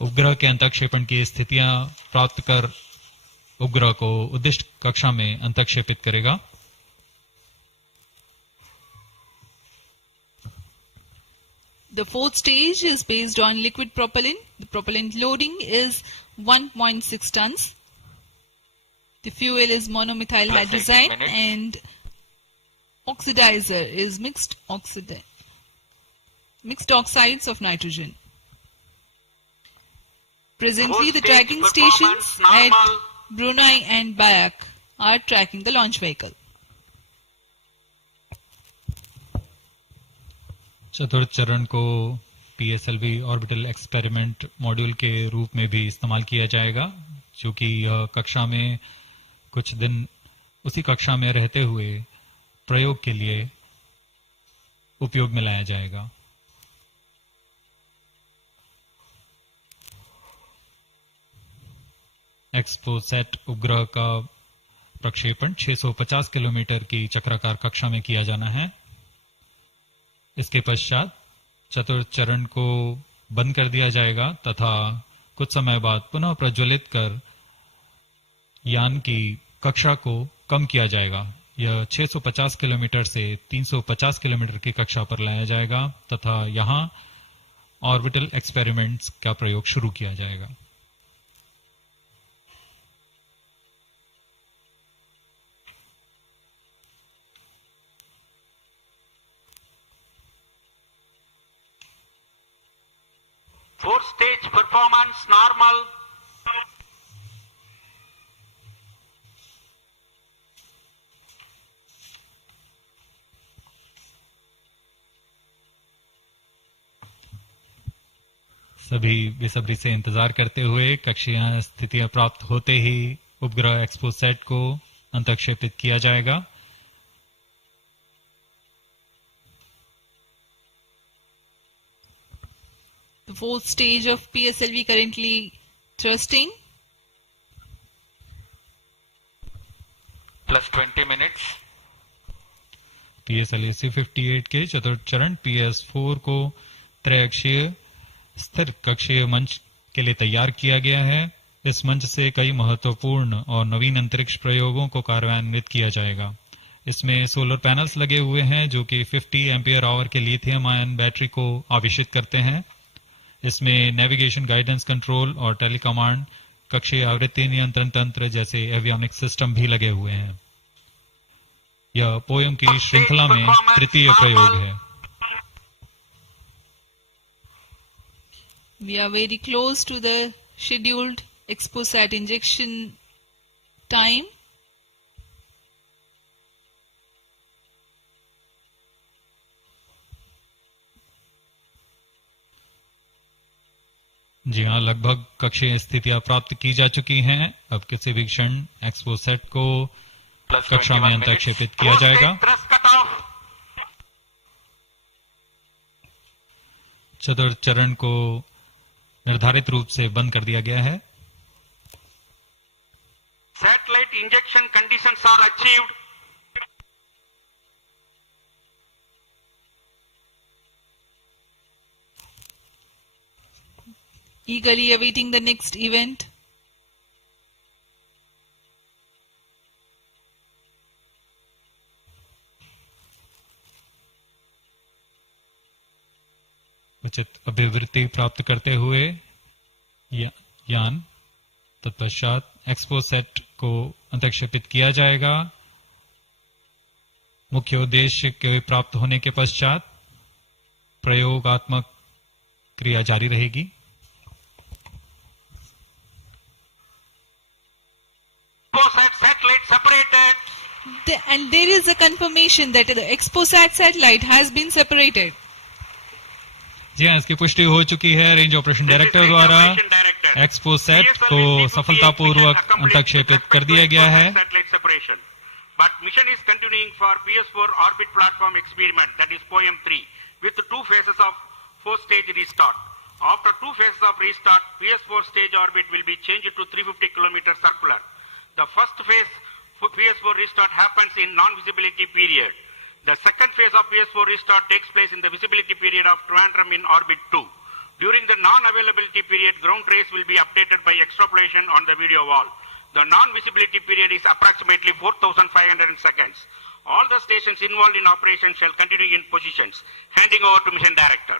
उपग्रह के अंतःक्षेपण की स्थितियां प्राप्त कर उपग्रह को उद्दिष्ट कक्षा में अंतःक्षेपित करेगा। The fourth stage is based on liquid propellant. The propellant loading is 1.6 tons. The fuel is monomethyl hydrazine and oxidizer is mixed oxides of nitrogen. Presently, the tracking stations at Brunei and Bayak are tracking the launch vehicle. चतुर्थ चरण को PSLV orbital experiment module के रूप में भी इस्तेमाल किया जाएगा, जो कि यह कक्षा में कुछ दिन उसी कक्षा में रहते हुए प्रयोग के लिए उपयोग में लाया जाएगा। एक्सपोसैट उपग्रह का प्रक्षेपण 650 किलोमीटर की चक्राकार कक्षा में किया जाना है। इसके पश्चात चतुर्थ चरण को बंद कर दिया जाएगा तथा कुछ समय बाद पुनः प्रज्वलित कर यान की कक्षा को कम किया जाएगा। यह 650 किलोमीटर से 350 किलोमीटर की कक्षा पर लाया जाएगा तथा यहां ऑर्बिटल एक्सपेरिमेंट्स का प्रयोग शुरू किया जाएगा। Fourth stage performance normal. सभी बेसब्री से इंतजार करते हुए कक्षीय स्थितियां प्राप्त होते ही उपग्रह एक्सपोसैट को अंतःक्षेपित किया जाएगा। The fourth stage of PSLV currently thrusting. Plus 20 minutes. PSLV-C58 के चतुर्थ चरण PS4 को त्रैअक्षीय स्थिर कक्षीय मंच के लिए तैयार किया गया है। इस मंच से कई महत्वपूर्ण और नवीन अंतरिक्ष प्रयोगों को कार्यान्वित किया जाएगा। इसमें सोलर पैनल्स लगे हुए हैं जो कि 50 एम्पियर आवर के लिथियम आयन बैटरी को आवेशित करते हैं। इसमें नेविगेशन, गाइडेंस, कंट्रोल और टेलीकमांड, कक्षीय आवृत्ति नियंत्रण तंत्र जैसे एवियोनिक सिस्टम भी लगे हुए हैं। यह पोयम की श्रृंखला में तृतीय प्रयोग है। We are very close to the scheduled XPoSat injection time. जी हाँ, लगभग कक्षीय स्थितियां प्राप्त की जा चुकी हैं। अब किसी भी क्षण एक्सपोसैट को कक्षा में अंतःक्षेपित किया जाएगा। चतुर्थ चरण को निर्धारित रूप से बंद कर दिया गया है। Satellite injection conditions are achieved. Eagerly awaiting the next event. उचित अभिवृत्ति प्राप्त करते हुए यान तत्पश्चात एक्सपोसेट को अंतक्षेपित किया जाएगा। मुख्य उद्देश्य के प्राप्त होने के पश्चात प्रयोगात्मक क्रिया जारी रहेगी। Satellite separated. And there is a confirmation that the XPoSat satellite has been separated. जी हाँ, इसकी पुष्टि हो चुकी है रेंज ऑपरेशन डायरेक्टर द्वारा। एक्सपोसेट को सफलतापूर्वक अंतक्षेपित कर दिया गया है। But mission is continuing for PS4 orbit platform experiment, that is POEM-3, with 2 phases of 4-stage restart. After 2 phases of restart, PS4 stage orbit will be changed to 350 km circular. The first phase for PS4 restart happens in non-visibility period. The second phase of PS4 restart takes place in the visibility period of Trivandrum in orbit 2. During the non-availability period, ground trace will be updated by extrapolation on the video wall. The non-visibility period is approximately 4,500 seconds. All the stations involved in operation shall continue in positions. Handing over to mission director.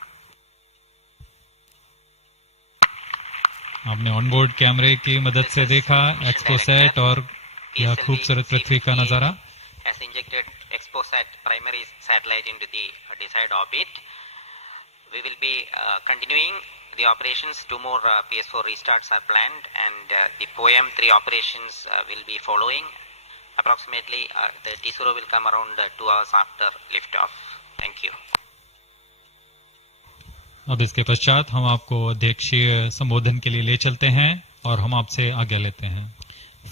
आपने onboard कैमरे की मदद से देखा XPoSat और यह खूबसूरत पृथ्वी का नजारा। Has injected XPoSat primary satellite into the desired orbit. We will be continuing the operations. 2 more PS4 restarts are planned, and the POEM-3 operations will be following. Approximately, the T0 will come around 2 hours after liftoff. Thank you. अब इसके पश्चात हम आपको अध्यक्षीय संबोधन के लिए ले चलते हैं और हम आपसे आज्ञा लेते हैं।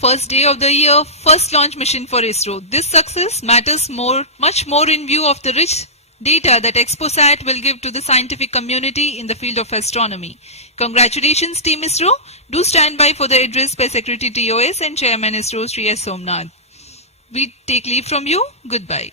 First day of the year, first launch mission for ISRO. This success matters much more in view of the rich data that XPoSat will give to the scientific community in the field of astronomy. Congratulations, Team ISRO. Do stand by for the address by Secretary TOS and Chairman ISRO, Sri S. Somnath. We take leave from you. Goodbye.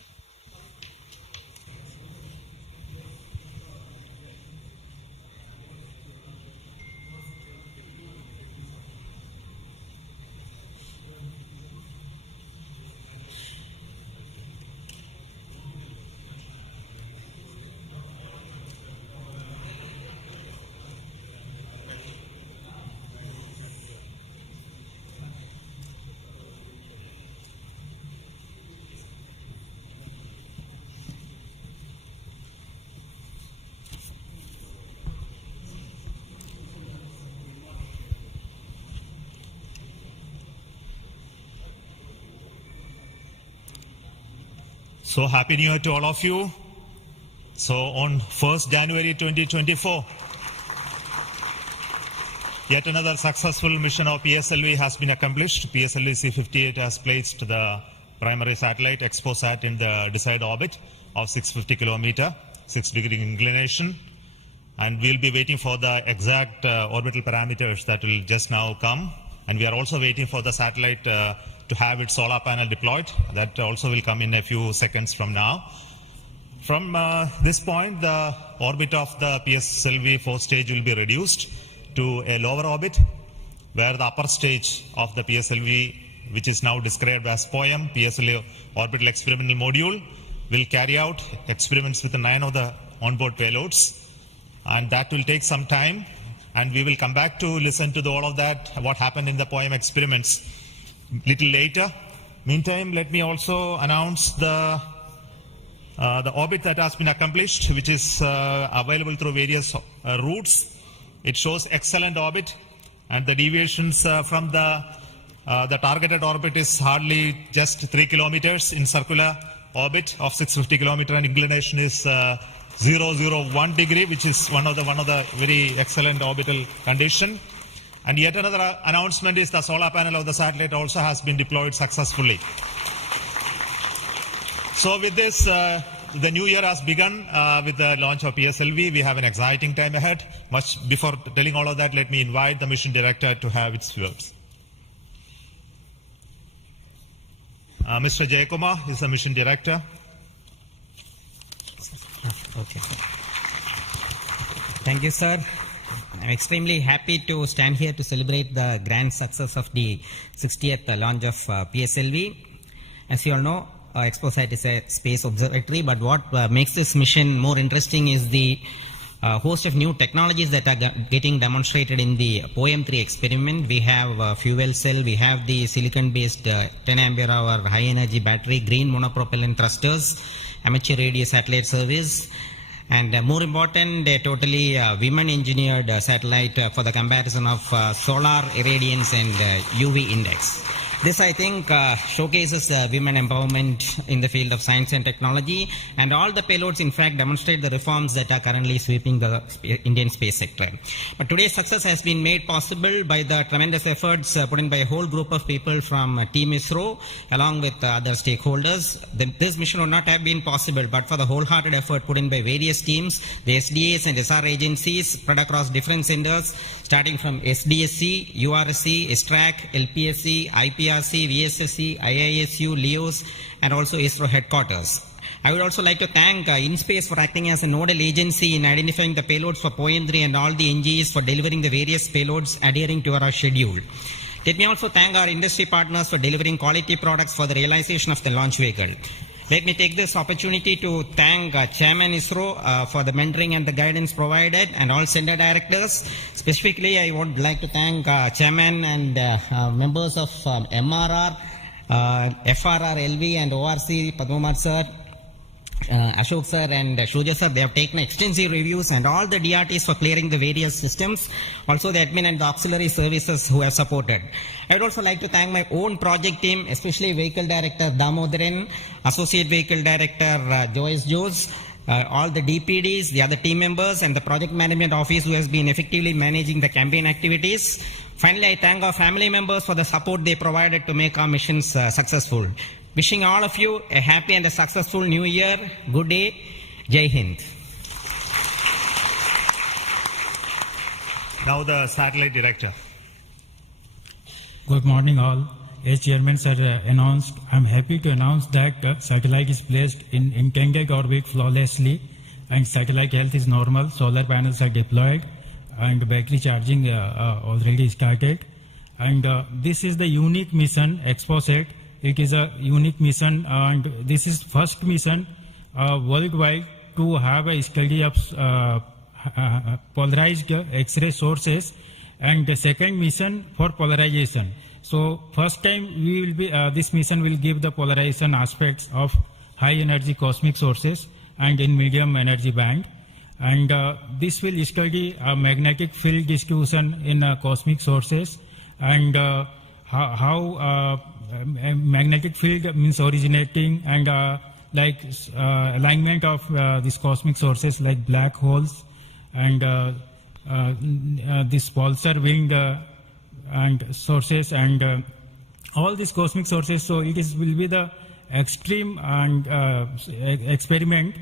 So happy New Year to all of you. So on 1st January 2024, yet another successful mission of PSLV has been accomplished. PSLV-C58 has placed the primary satellite XPoSat in the desired orbit of 650 kilometer, 6-degree inclination. And we'll be waiting for the exact orbital parameters that will just now come. And we are also waiting for the satellite to have its solar panel deployed. That also will come in a few seconds from now. From this point, the orbit of the PSLV 4th stage will be reduced to a lower orbit, where the upper stage of the PSLV, which is now described as POEM, PSLV Orbital Experimental Module, will carry out experiments with 9 of the onboard payloads. And that will take some time, and we will come back to listen to all of that, what happened in the POEM experiments little later. Meantime, let me also announce the orbit that has been accomplished, which is available through various routes. It shows excellent orbit, and the deviations from the targeted orbit is hardly just 3 kilometers in circular orbit of 650 kilometer, and inclination is 001 degree, which is one of the very excellent orbital condition. And yet another announcement is the solar panel of the satellite also has been deployed successfully. So with this, the new year has begun with the launch of PSLV. We have an exciting time ahead. Much before telling all of that, let me invite the mission director to have its words. Mr. Jayakumar is the mission director. Okay. Thank you, sir. I'm extremely happy to stand here to celebrate the grand success of the 60th launch of PSLV. As you all know, XPoSat is a space observatory, but what makes this mission more interesting is the a host of new technologies that are getting demonstrated in the POEM3 experiment. We have fuel cell, we have the silicon-based 10 ampere hour high energy battery, green monopropellant thrusters, amateur radio satellite service, and more important, a totally women engineered satellite for the comparison of solar irradiance and UV index. This, I think, showcases women empowerment in the field of science and technology, and all the payloads, in fact, demonstrate the reforms that are currently sweeping the Indian space sector. But today's success has been made possible by the tremendous efforts put in by a whole group of people from Team ISRO, along with other stakeholders. This mission would not have been possible but for the wholehearted effort put in by various teams, the SDS and SR agencies spread across different centers, starting from SDSC, URSC, STRAC, LPSC, IPRC, VSSC, IISU, LEOS, and also ISRO headquarters. I would also like to thank InSpace for acting as a nodal agency in identifying the payloads for POEM3 and all the NGs for delivering the various payloads adhering to our schedule. Let me also thank our industry partners for delivering quality products for the realization of the launch vehicle. Let me take this opportunity to thank Chairman ISRO for the mentoring and the guidance provided, and all center directors. Specifically, I would like to thank Chairman and members of MRR, FRR, LV, and ORC, Padmamar sir, Ashok sir and Shuja sir. They have taken extensive reviews, and all the DRTs for clearing the various systems, also the admin and the auxiliary services who have supported. I would also like to thank my own project team, especially Vehicle Director Damodaran, Associate Vehicle Director Joyce Jose, all the DPDs, the other team members, and the Project Management Office who has been effectively managing the campaign activities. Finally, I thank our family members for the support they provided to make our missions successful. Wishing all of you a happy and a successful new year. Good day. Jai Hind. Now the satellite director. Good morning all. As Chairman sir announced, I am happy to announce that satellite is placed in intended orbit flawlessly, and satellite health is normal. Solar panels are deployed and battery charging already started. And this is the unique mission, XPoSat. It is a unique mission, and this is first mission worldwide to have a study of polarized X-ray sources, and the second mission for polarization. So first time we will be this mission will give the polarization aspects of high energy cosmic sources and in medium energy band, and this will study magnetic field distribution in cosmic sources, and how magnetic field means originating, and alignment of these cosmic sources like black holes, and this pulsar wind and sources, and all these cosmic sources. So it will be the extreme and experiment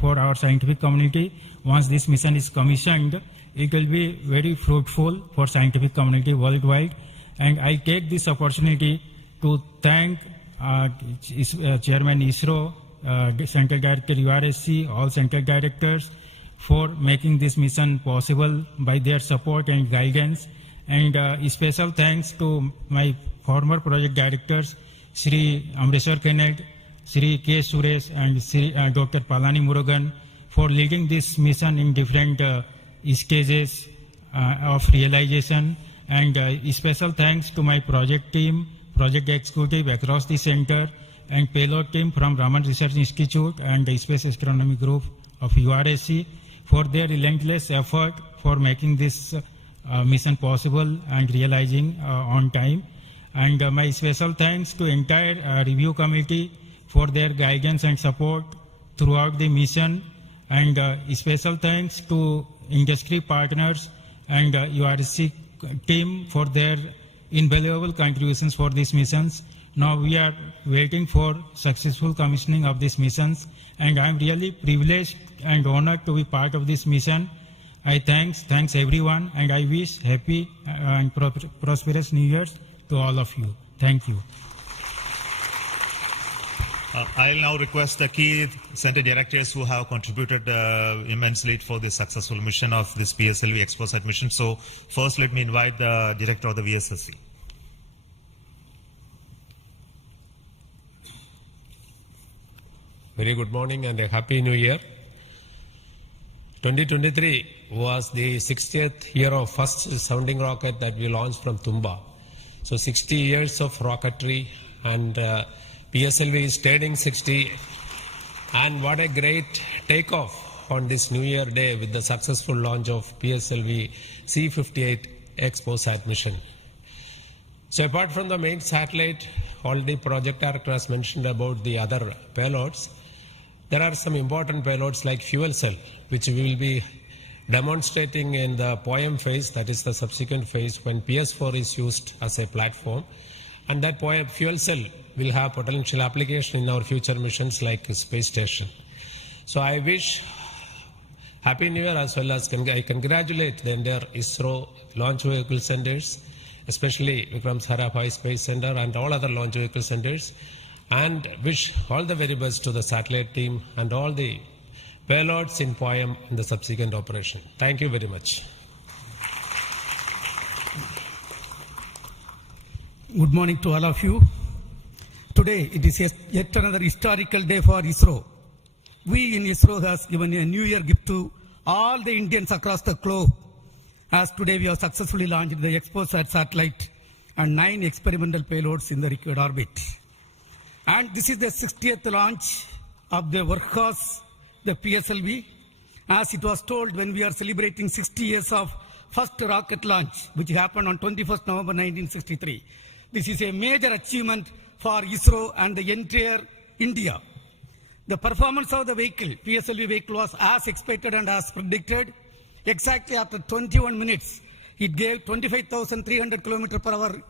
for our scientific community. Once this mission is commissioned, it will be very fruitful for scientific community worldwide. And I take this opportunity to thank Chairman ISRO, Central Director URSC, all Central Directors for making this mission possible by their support and guidance. And special thanks to my former project directors, Sri Amreshwar Kennedy, Sri K. Suresh, and Sri Dr. Palani Murugan for leading this mission in different stages of realization. And special thanks to my project team, project executive across the center, and payload team from Raman Research Institute and the Space Astronomy Group of URSC for their relentless effort for making this mission possible and realizing on time. And my special thanks to entire review committee for their guidance and support throughout the mission, and special thanks to industry partners and URSC team for their invaluable contributions for these missions. Now we are waiting for successful commissioning of these missions, and I am really privileged and honored to be part of this mission. I thanks everyone, and I wish happy and prosperous New Year's to all of you. Thank you. I'll now request the key center directors who have contributed immensely for the successful mission of this PSLV XPoSat mission. So first let me invite the director of the VSSC. Very good morning and a happy new year. 2023 was the 60th year of first sounding rocket that we launched from Tumba. So 60 years of rocketry, and PSLV is turning 60. And what a great takeoff on this New Year day with the successful launch of PSLV-C58 XPoSat mission. So apart from the main satellite, already project director has mentioned about the other payloads. There are some important payloads like fuel cell, which we will be demonstrating in the POEM phase, that is the subsequent phase when PS4 is used as a platform. And that POEM fuel cell will have potential application in our future missions like space station. So I wish Happy New Year, as well as I congratulate the entire ISRO launch vehicle centers, especially Vikram Sarabhai Space Center and all other launch vehicle centers, and wish all the very best to the satellite team and all the payloads in POEM in the subsequent operation. Thank you very much. Good morning to all of you. Today it is yet another historical day for ISRO. We in ISRO has given a New Year gift to all the Indians across the globe, as today we have successfully launched the XPoSat satellite and 9 experimental payloads in the required orbit. And this is the 60th launch of the workhorse, the PSLV. As it was told when we are celebrating 60 years of first rocket launch, which happened on 21st November 1963. This is a major achievement for ISRO and the entire India. The performance of the vehicle, PSLV vehicle, was as expected and as predicted. Exactly after 21 minutes, it gave 25,300 km/h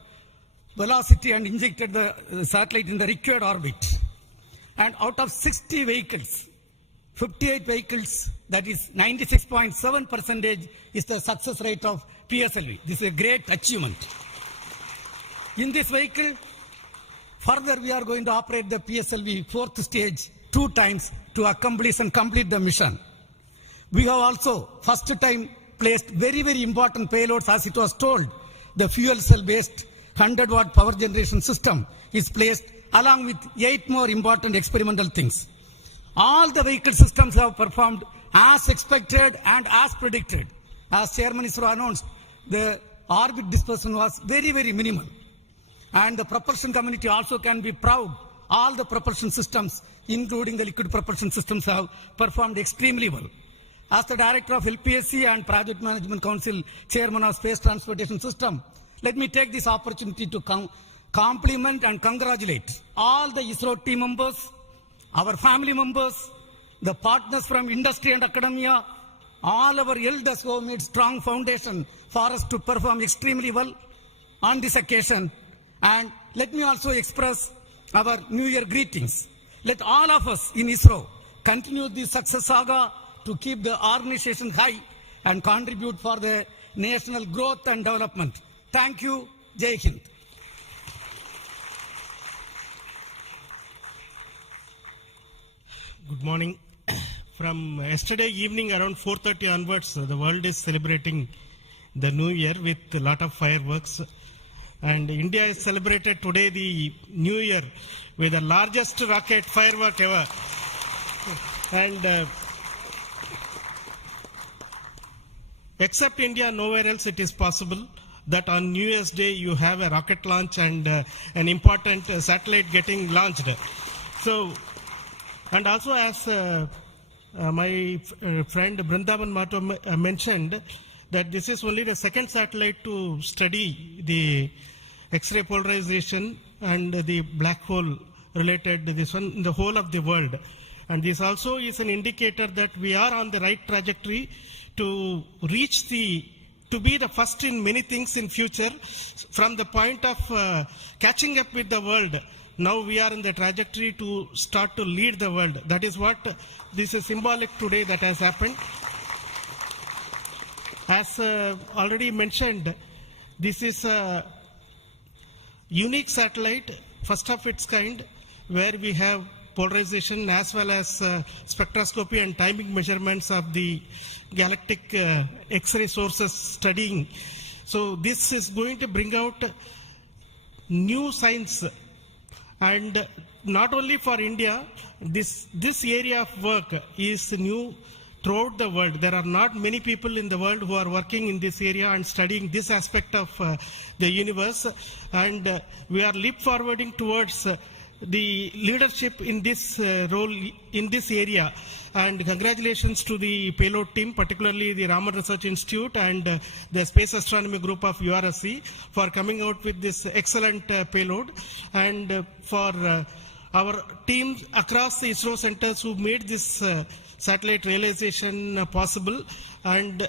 velocity and injected the satellite in the required orbit. And out of 60 vehicles, 58 vehicles, that is 96.7% is the success rate of PSLV. This is a great achievement. In this vehicle, further we are going to operate the PSLV 4th stage 2 times to accomplish and complete the mission. We have also first time placed very, very important payloads, as it was told. The fuel cell based 100-watt power generation system is placed along with 8 more important experimental things. All the vehicle systems have performed as expected and as predicted. As Chairman ISRO announced, the orbit dispersion was very, very minimal. And the propulsion community also can be proud. All the propulsion systems, including the liquid propulsion systems, have performed extremely well. As the Director of LPSC and Project Management Council, Chairman of Space Transportation System, let me take this opportunity to compliment and congratulate all the ISRO team members, our family members, the partners from industry and academia, all our elders who have made strong foundation for us to perform extremely well on this occasion. And let me also express our New Year greetings. Let all of us in ISRO continue this success saga to keep the organization high and contribute for the national growth and development. Thank you. Jai Hind. Good morning. From yesterday evening around 4:30 onwards, the world is celebrating the New Year with a lot of fireworks. And India has celebrated today the New Year with the largest rocket firework ever. And except India, nowhere else it is possible that on New Year's Day you have a rocket launch and an important satellite getting launched. So, and also as my friend Brindavan Mato mentioned, that this is only the second satellite to study the X-ray polarization and the black hole related this one in the whole of the world. And this also is an indicator that we are on the right trajectory to reach to be the first in many things in future. From the point of catching up with the world, now we are in the trajectory to start to lead the world. That is what this is symbolic today that has happened. As already mentioned, this is a unique satellite, first of its kind, where we have polarization as well as spectroscopy and timing measurements of the galactic X-ray sources studying. So this is going to bring out new science, and not only for India, this area of work is new throughout the world. There are not many people in the world who are working in this area and studying this aspect of the universe. And we are leap forwarding towards the leadership in this role in this area. And congratulations to the payload team, particularly the Raman Research Institute and the Space Astronomy Group of URSC for coming out with this excellent payload. And for our teams across the ISRO centers who made this satellite realization possible. And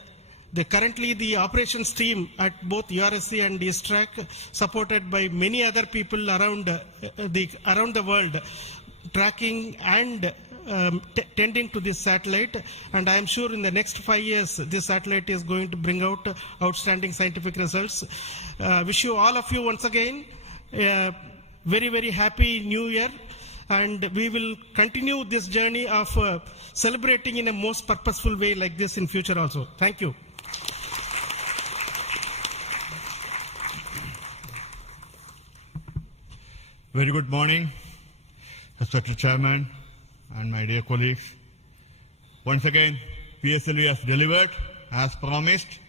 currently the operations team at both URSC and ISTRAC, supported by many other people around the world, tracking and tending to this satellite. And I am sure in the next 5 years this satellite is going to bring out outstanding scientific results. Wish you all of you once again very, very happy New Year. And we will continue this journey of celebrating in a most purposeful way like this in future also. Thank you. Very good morning, Respected Chairman and my dear colleagues. Once again, PSLV has delivered as promised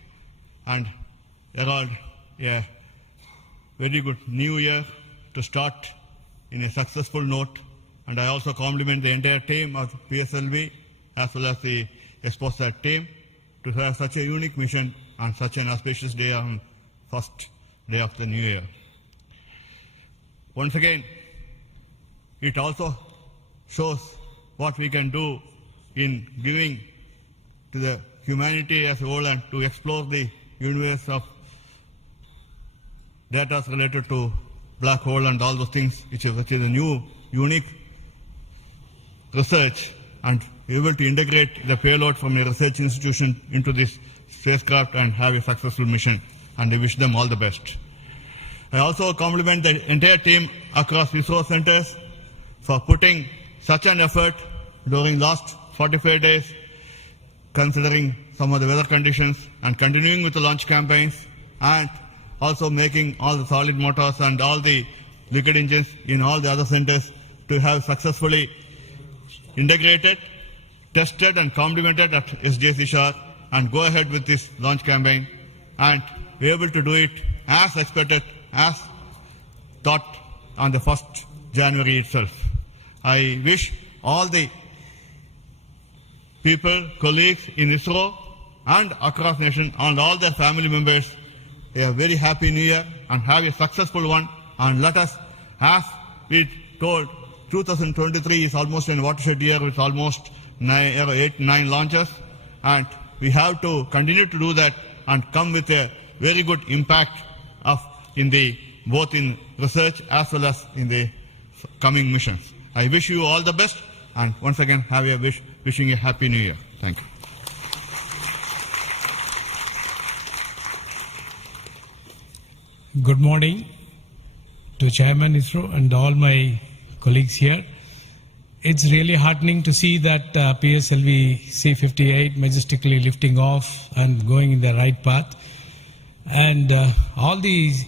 and herald a very good new year to start in a successful note. And I also compliment the entire team of PSLV as well as the XPoSat team to have such a unique mission on such an auspicious day on first day of the new year. Once again, it also shows what we can do in giving to the humanity as a whole and to explore the universe of data related to black hole and all those things, which is a new, unique research, and be able to integrate the payload from a research institution into this spacecraft and have a successful mission. And I wish them all the best. I also compliment the entire team across ISRO centers for putting such an effort during last 45 days, considering some of the weather conditions, and continuing with the launch campaigns, and also making all the solid motors and all the liquid engines in all the other centers to have successfully integrated, tested and complemented at SDSC SHAR, and go ahead with this launch campaign and be able to do it as expected, as thought on the 1st January itself. I wish all the people, colleagues in ISRO and across nation and all their family members a very happy new year and have a successful one. And let us, as we told, 2023 is almost a watershed year with almost 8-9 launches, and we have to continue to do that and come with a very good impact of both in research as well as in the coming missions. I wish you all the best, and once again wishing a happy new year. Thank you. Good morning to Chairman ISRO and all my colleagues here. It's really heartening to see that PSLV-C58 majestically lifting off and going in the right path. And all these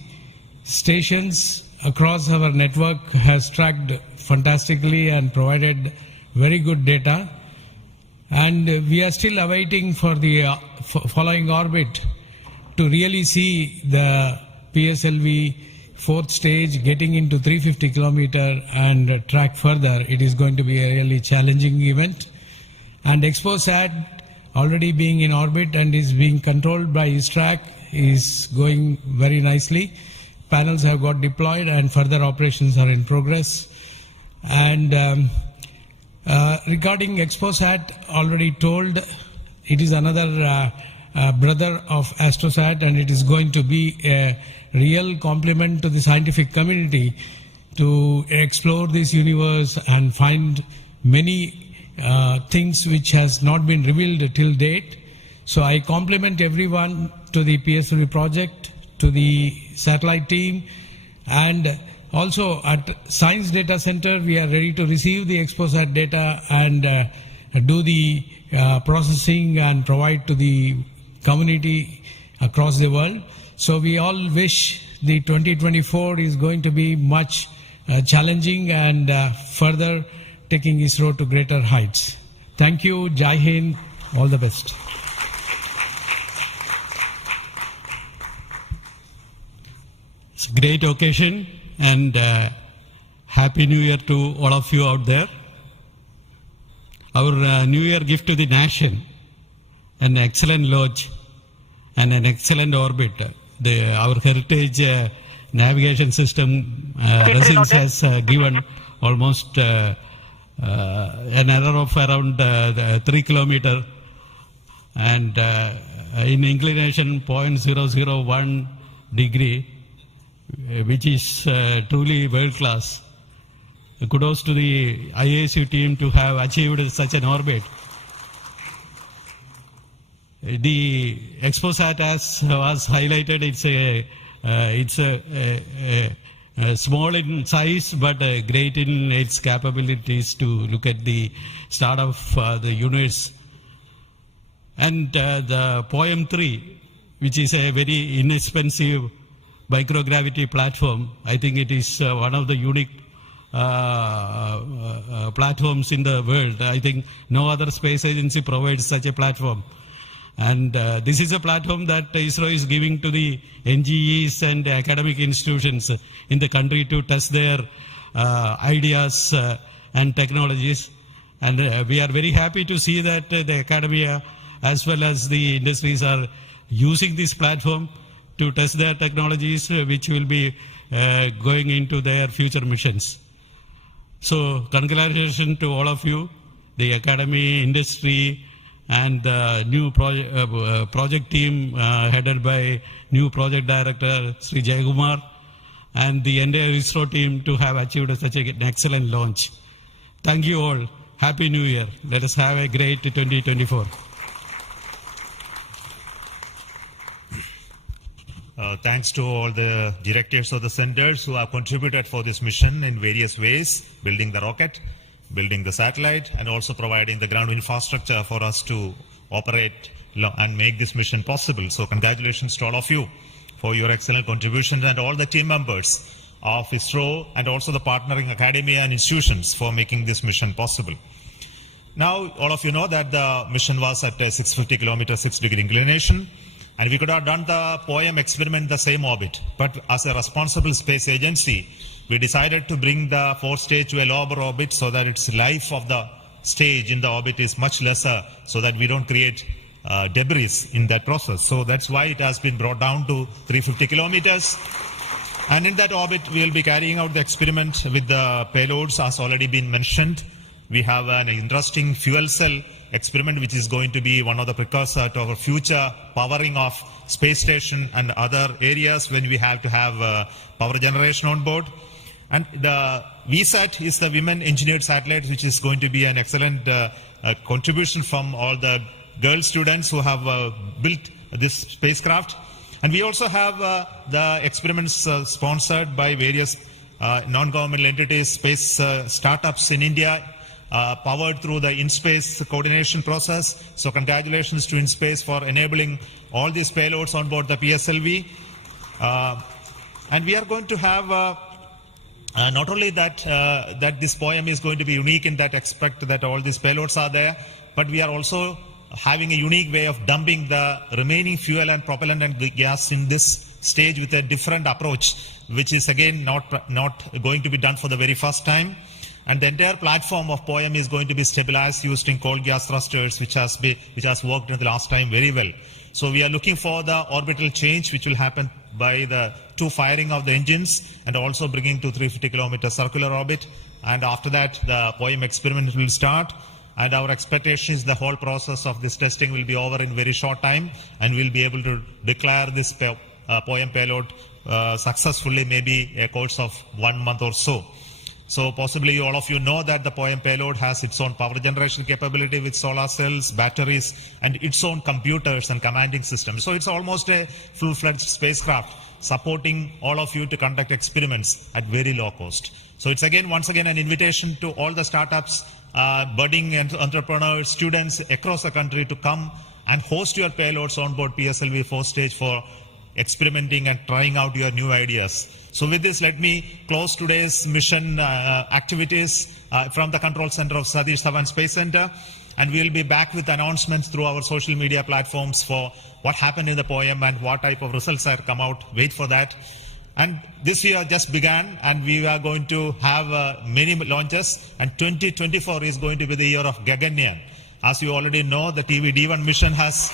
stations across our network has tracked fantastically and provided very good data. And we are still awaiting for the following orbit to really see the PSLV 4th stage getting into 350 kilometer and track further. It is going to be a really challenging event. And XPoSat already being in orbit and is being controlled by ISTRAC is going very nicely. Panels have got deployed and further operations are in progress. And regarding XPoSat, already told, it is another brother of AstroSat, and it is going to be a real compliment to the scientific community to explore this universe and find many things which has not been revealed till date. So I compliment everyone to the PSLV project, to the satellite team, and also at Science Data Center we are ready to receive the XPoSat data and do the processing and provide to the community across the world. So we all wish the 2024 is going to be much challenging and further taking ISRO to greater heights. Thank you. Jai Hind. All the best. It's a great occasion, and Happy New Year to all of you out there. Our New Year gift to the nation, an excellent launch and an excellent orbit. Our heritage navigation system Resins has given almost an error of around 3 kilometers and in inclination 0.001 degree, which is truly world class. Kudos to the IASU team to have achieved such an orbit. The XPoSat, as was highlighted, it's a small in size but great in its capabilities to look at the start of the universe. And the POEM-3, which is a very inexpensive microgravity platform, I think it is one of the unique platforms in the world. I think no other space agency provides such a platform. And this is a platform that ISRO is giving to the NGEs and academic institutions in the country to test their ideas and technologies. And we are very happy to see that the academia as well as the industries are using this platform to test their technologies, which will be going into their future missions. So congratulations to all of you, the academy, industry, and the new project team headed by new project director Sri Jayakumar, and the entire ISRO team to have achieved such an excellent launch. Thank you all. Happy New Year. Let us have a great 2024. Thanks to all the directors of the centers who have contributed for this mission in various ways, building the rocket, building the satellite, and also providing the ground infrastructure for us to operate and make this mission possible. So congratulations to all of you for your excellent contributions, and all the team members of ISRO and also the partnering academia and institutions for making this mission possible. Now, all of you know that the mission was at a 650 kilometer 6-degree inclination, and we could have done the POEM experiment in the same orbit. But as a responsible space agency, we decided to bring the 4th stage to a lower orbit so that its life of the stage in the orbit is much lesser, so that we don't create debris in that process. So that's why it has been brought down to 350 kilometers. And in that orbit, we will be carrying out the experiment with the payloads, as already been mentioned. We have an interesting fuel cell experiment, which is going to be one of the precursors to our future powering of space station and other areas when we have to have power generation on board. And the VSAT is the Women Engineered Satellite, which is going to be an excellent contribution from all the girl students who have built this spacecraft. And we also have the experiments sponsored by various non-governmental entities, space startups in India, powered through the in-space coordination process. So congratulations to InSpace for enabling all these payloads on board the PSLV. And we are going to have not only that that this POEM is going to be unique in that aspect that all these payloads are there, but we are also having a unique way of dumping the remaining fuel and propellant and gas in this stage with a different approach, which is again not going to be done for the very first time. And the entire platform of POEM is going to be stabilized using cold gas thrusters, which has worked in the last time very well. So we are looking for the orbital change, which will happen by the 2 firing of the engines and also bringing to 350 kilometer circular orbit. And after that, the POEM experiment will start. And our expectation is the whole process of this testing will be over in very short time, and we'll be able to declare this POEM payload successfully, maybe a course of 1 month or so. So possibly all of you know that the POEM payload has its own power generation capability with solar cells, batteries, and its own computers and commanding systems. So it's almost a full-fledged spacecraft supporting all of you to conduct experiments at very low cost. So it's once again an invitation to all the startups, budding entrepreneurs, students across the country to come and host your payloads on board PSLV 4th stage for experimenting and trying out your new ideas. So with this, let me close today's mission activities from the control center of Satish Dhawan Space Center. And we will be back with announcements through our social media platforms for what happened in the poem and what type of results are come out. Wait for that. And this year just began, and we are going to have many launches, and 2024 is going to be the year of Gaganyaan. As you already know, the TV-D1 mission has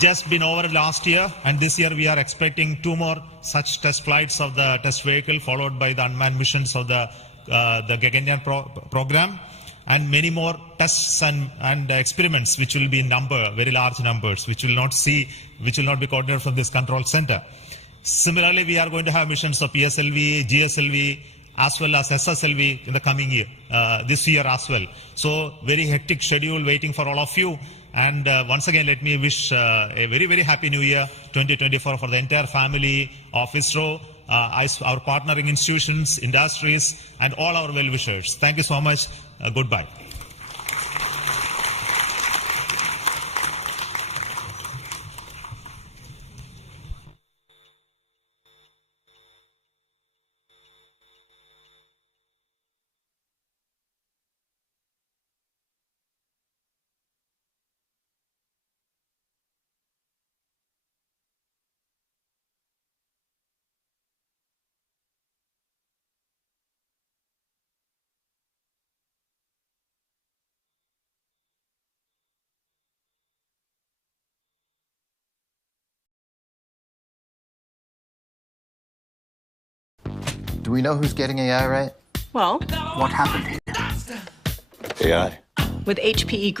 just been over last year, and this year we are expecting 2 more such test flights of the test vehicle, followed by the unmanned missions of the Gaganyaan program, and many more tests and experiments, which will be in number, very large numbers, which will not be coordinated from this control center. Similarly, we are going to have missions of PSLV, GSLV, as well as SSLV in the coming year, this year as well. So very hectic schedule waiting for all of you. And once again, let me wish a very, very happy new year 2024 for the entire family of ISRO, our partnering institutions, industries, and all our well-wishers. Thank you so much. Goodbye. Do we know who's getting AI right? Well, What happened here? AI. with HPE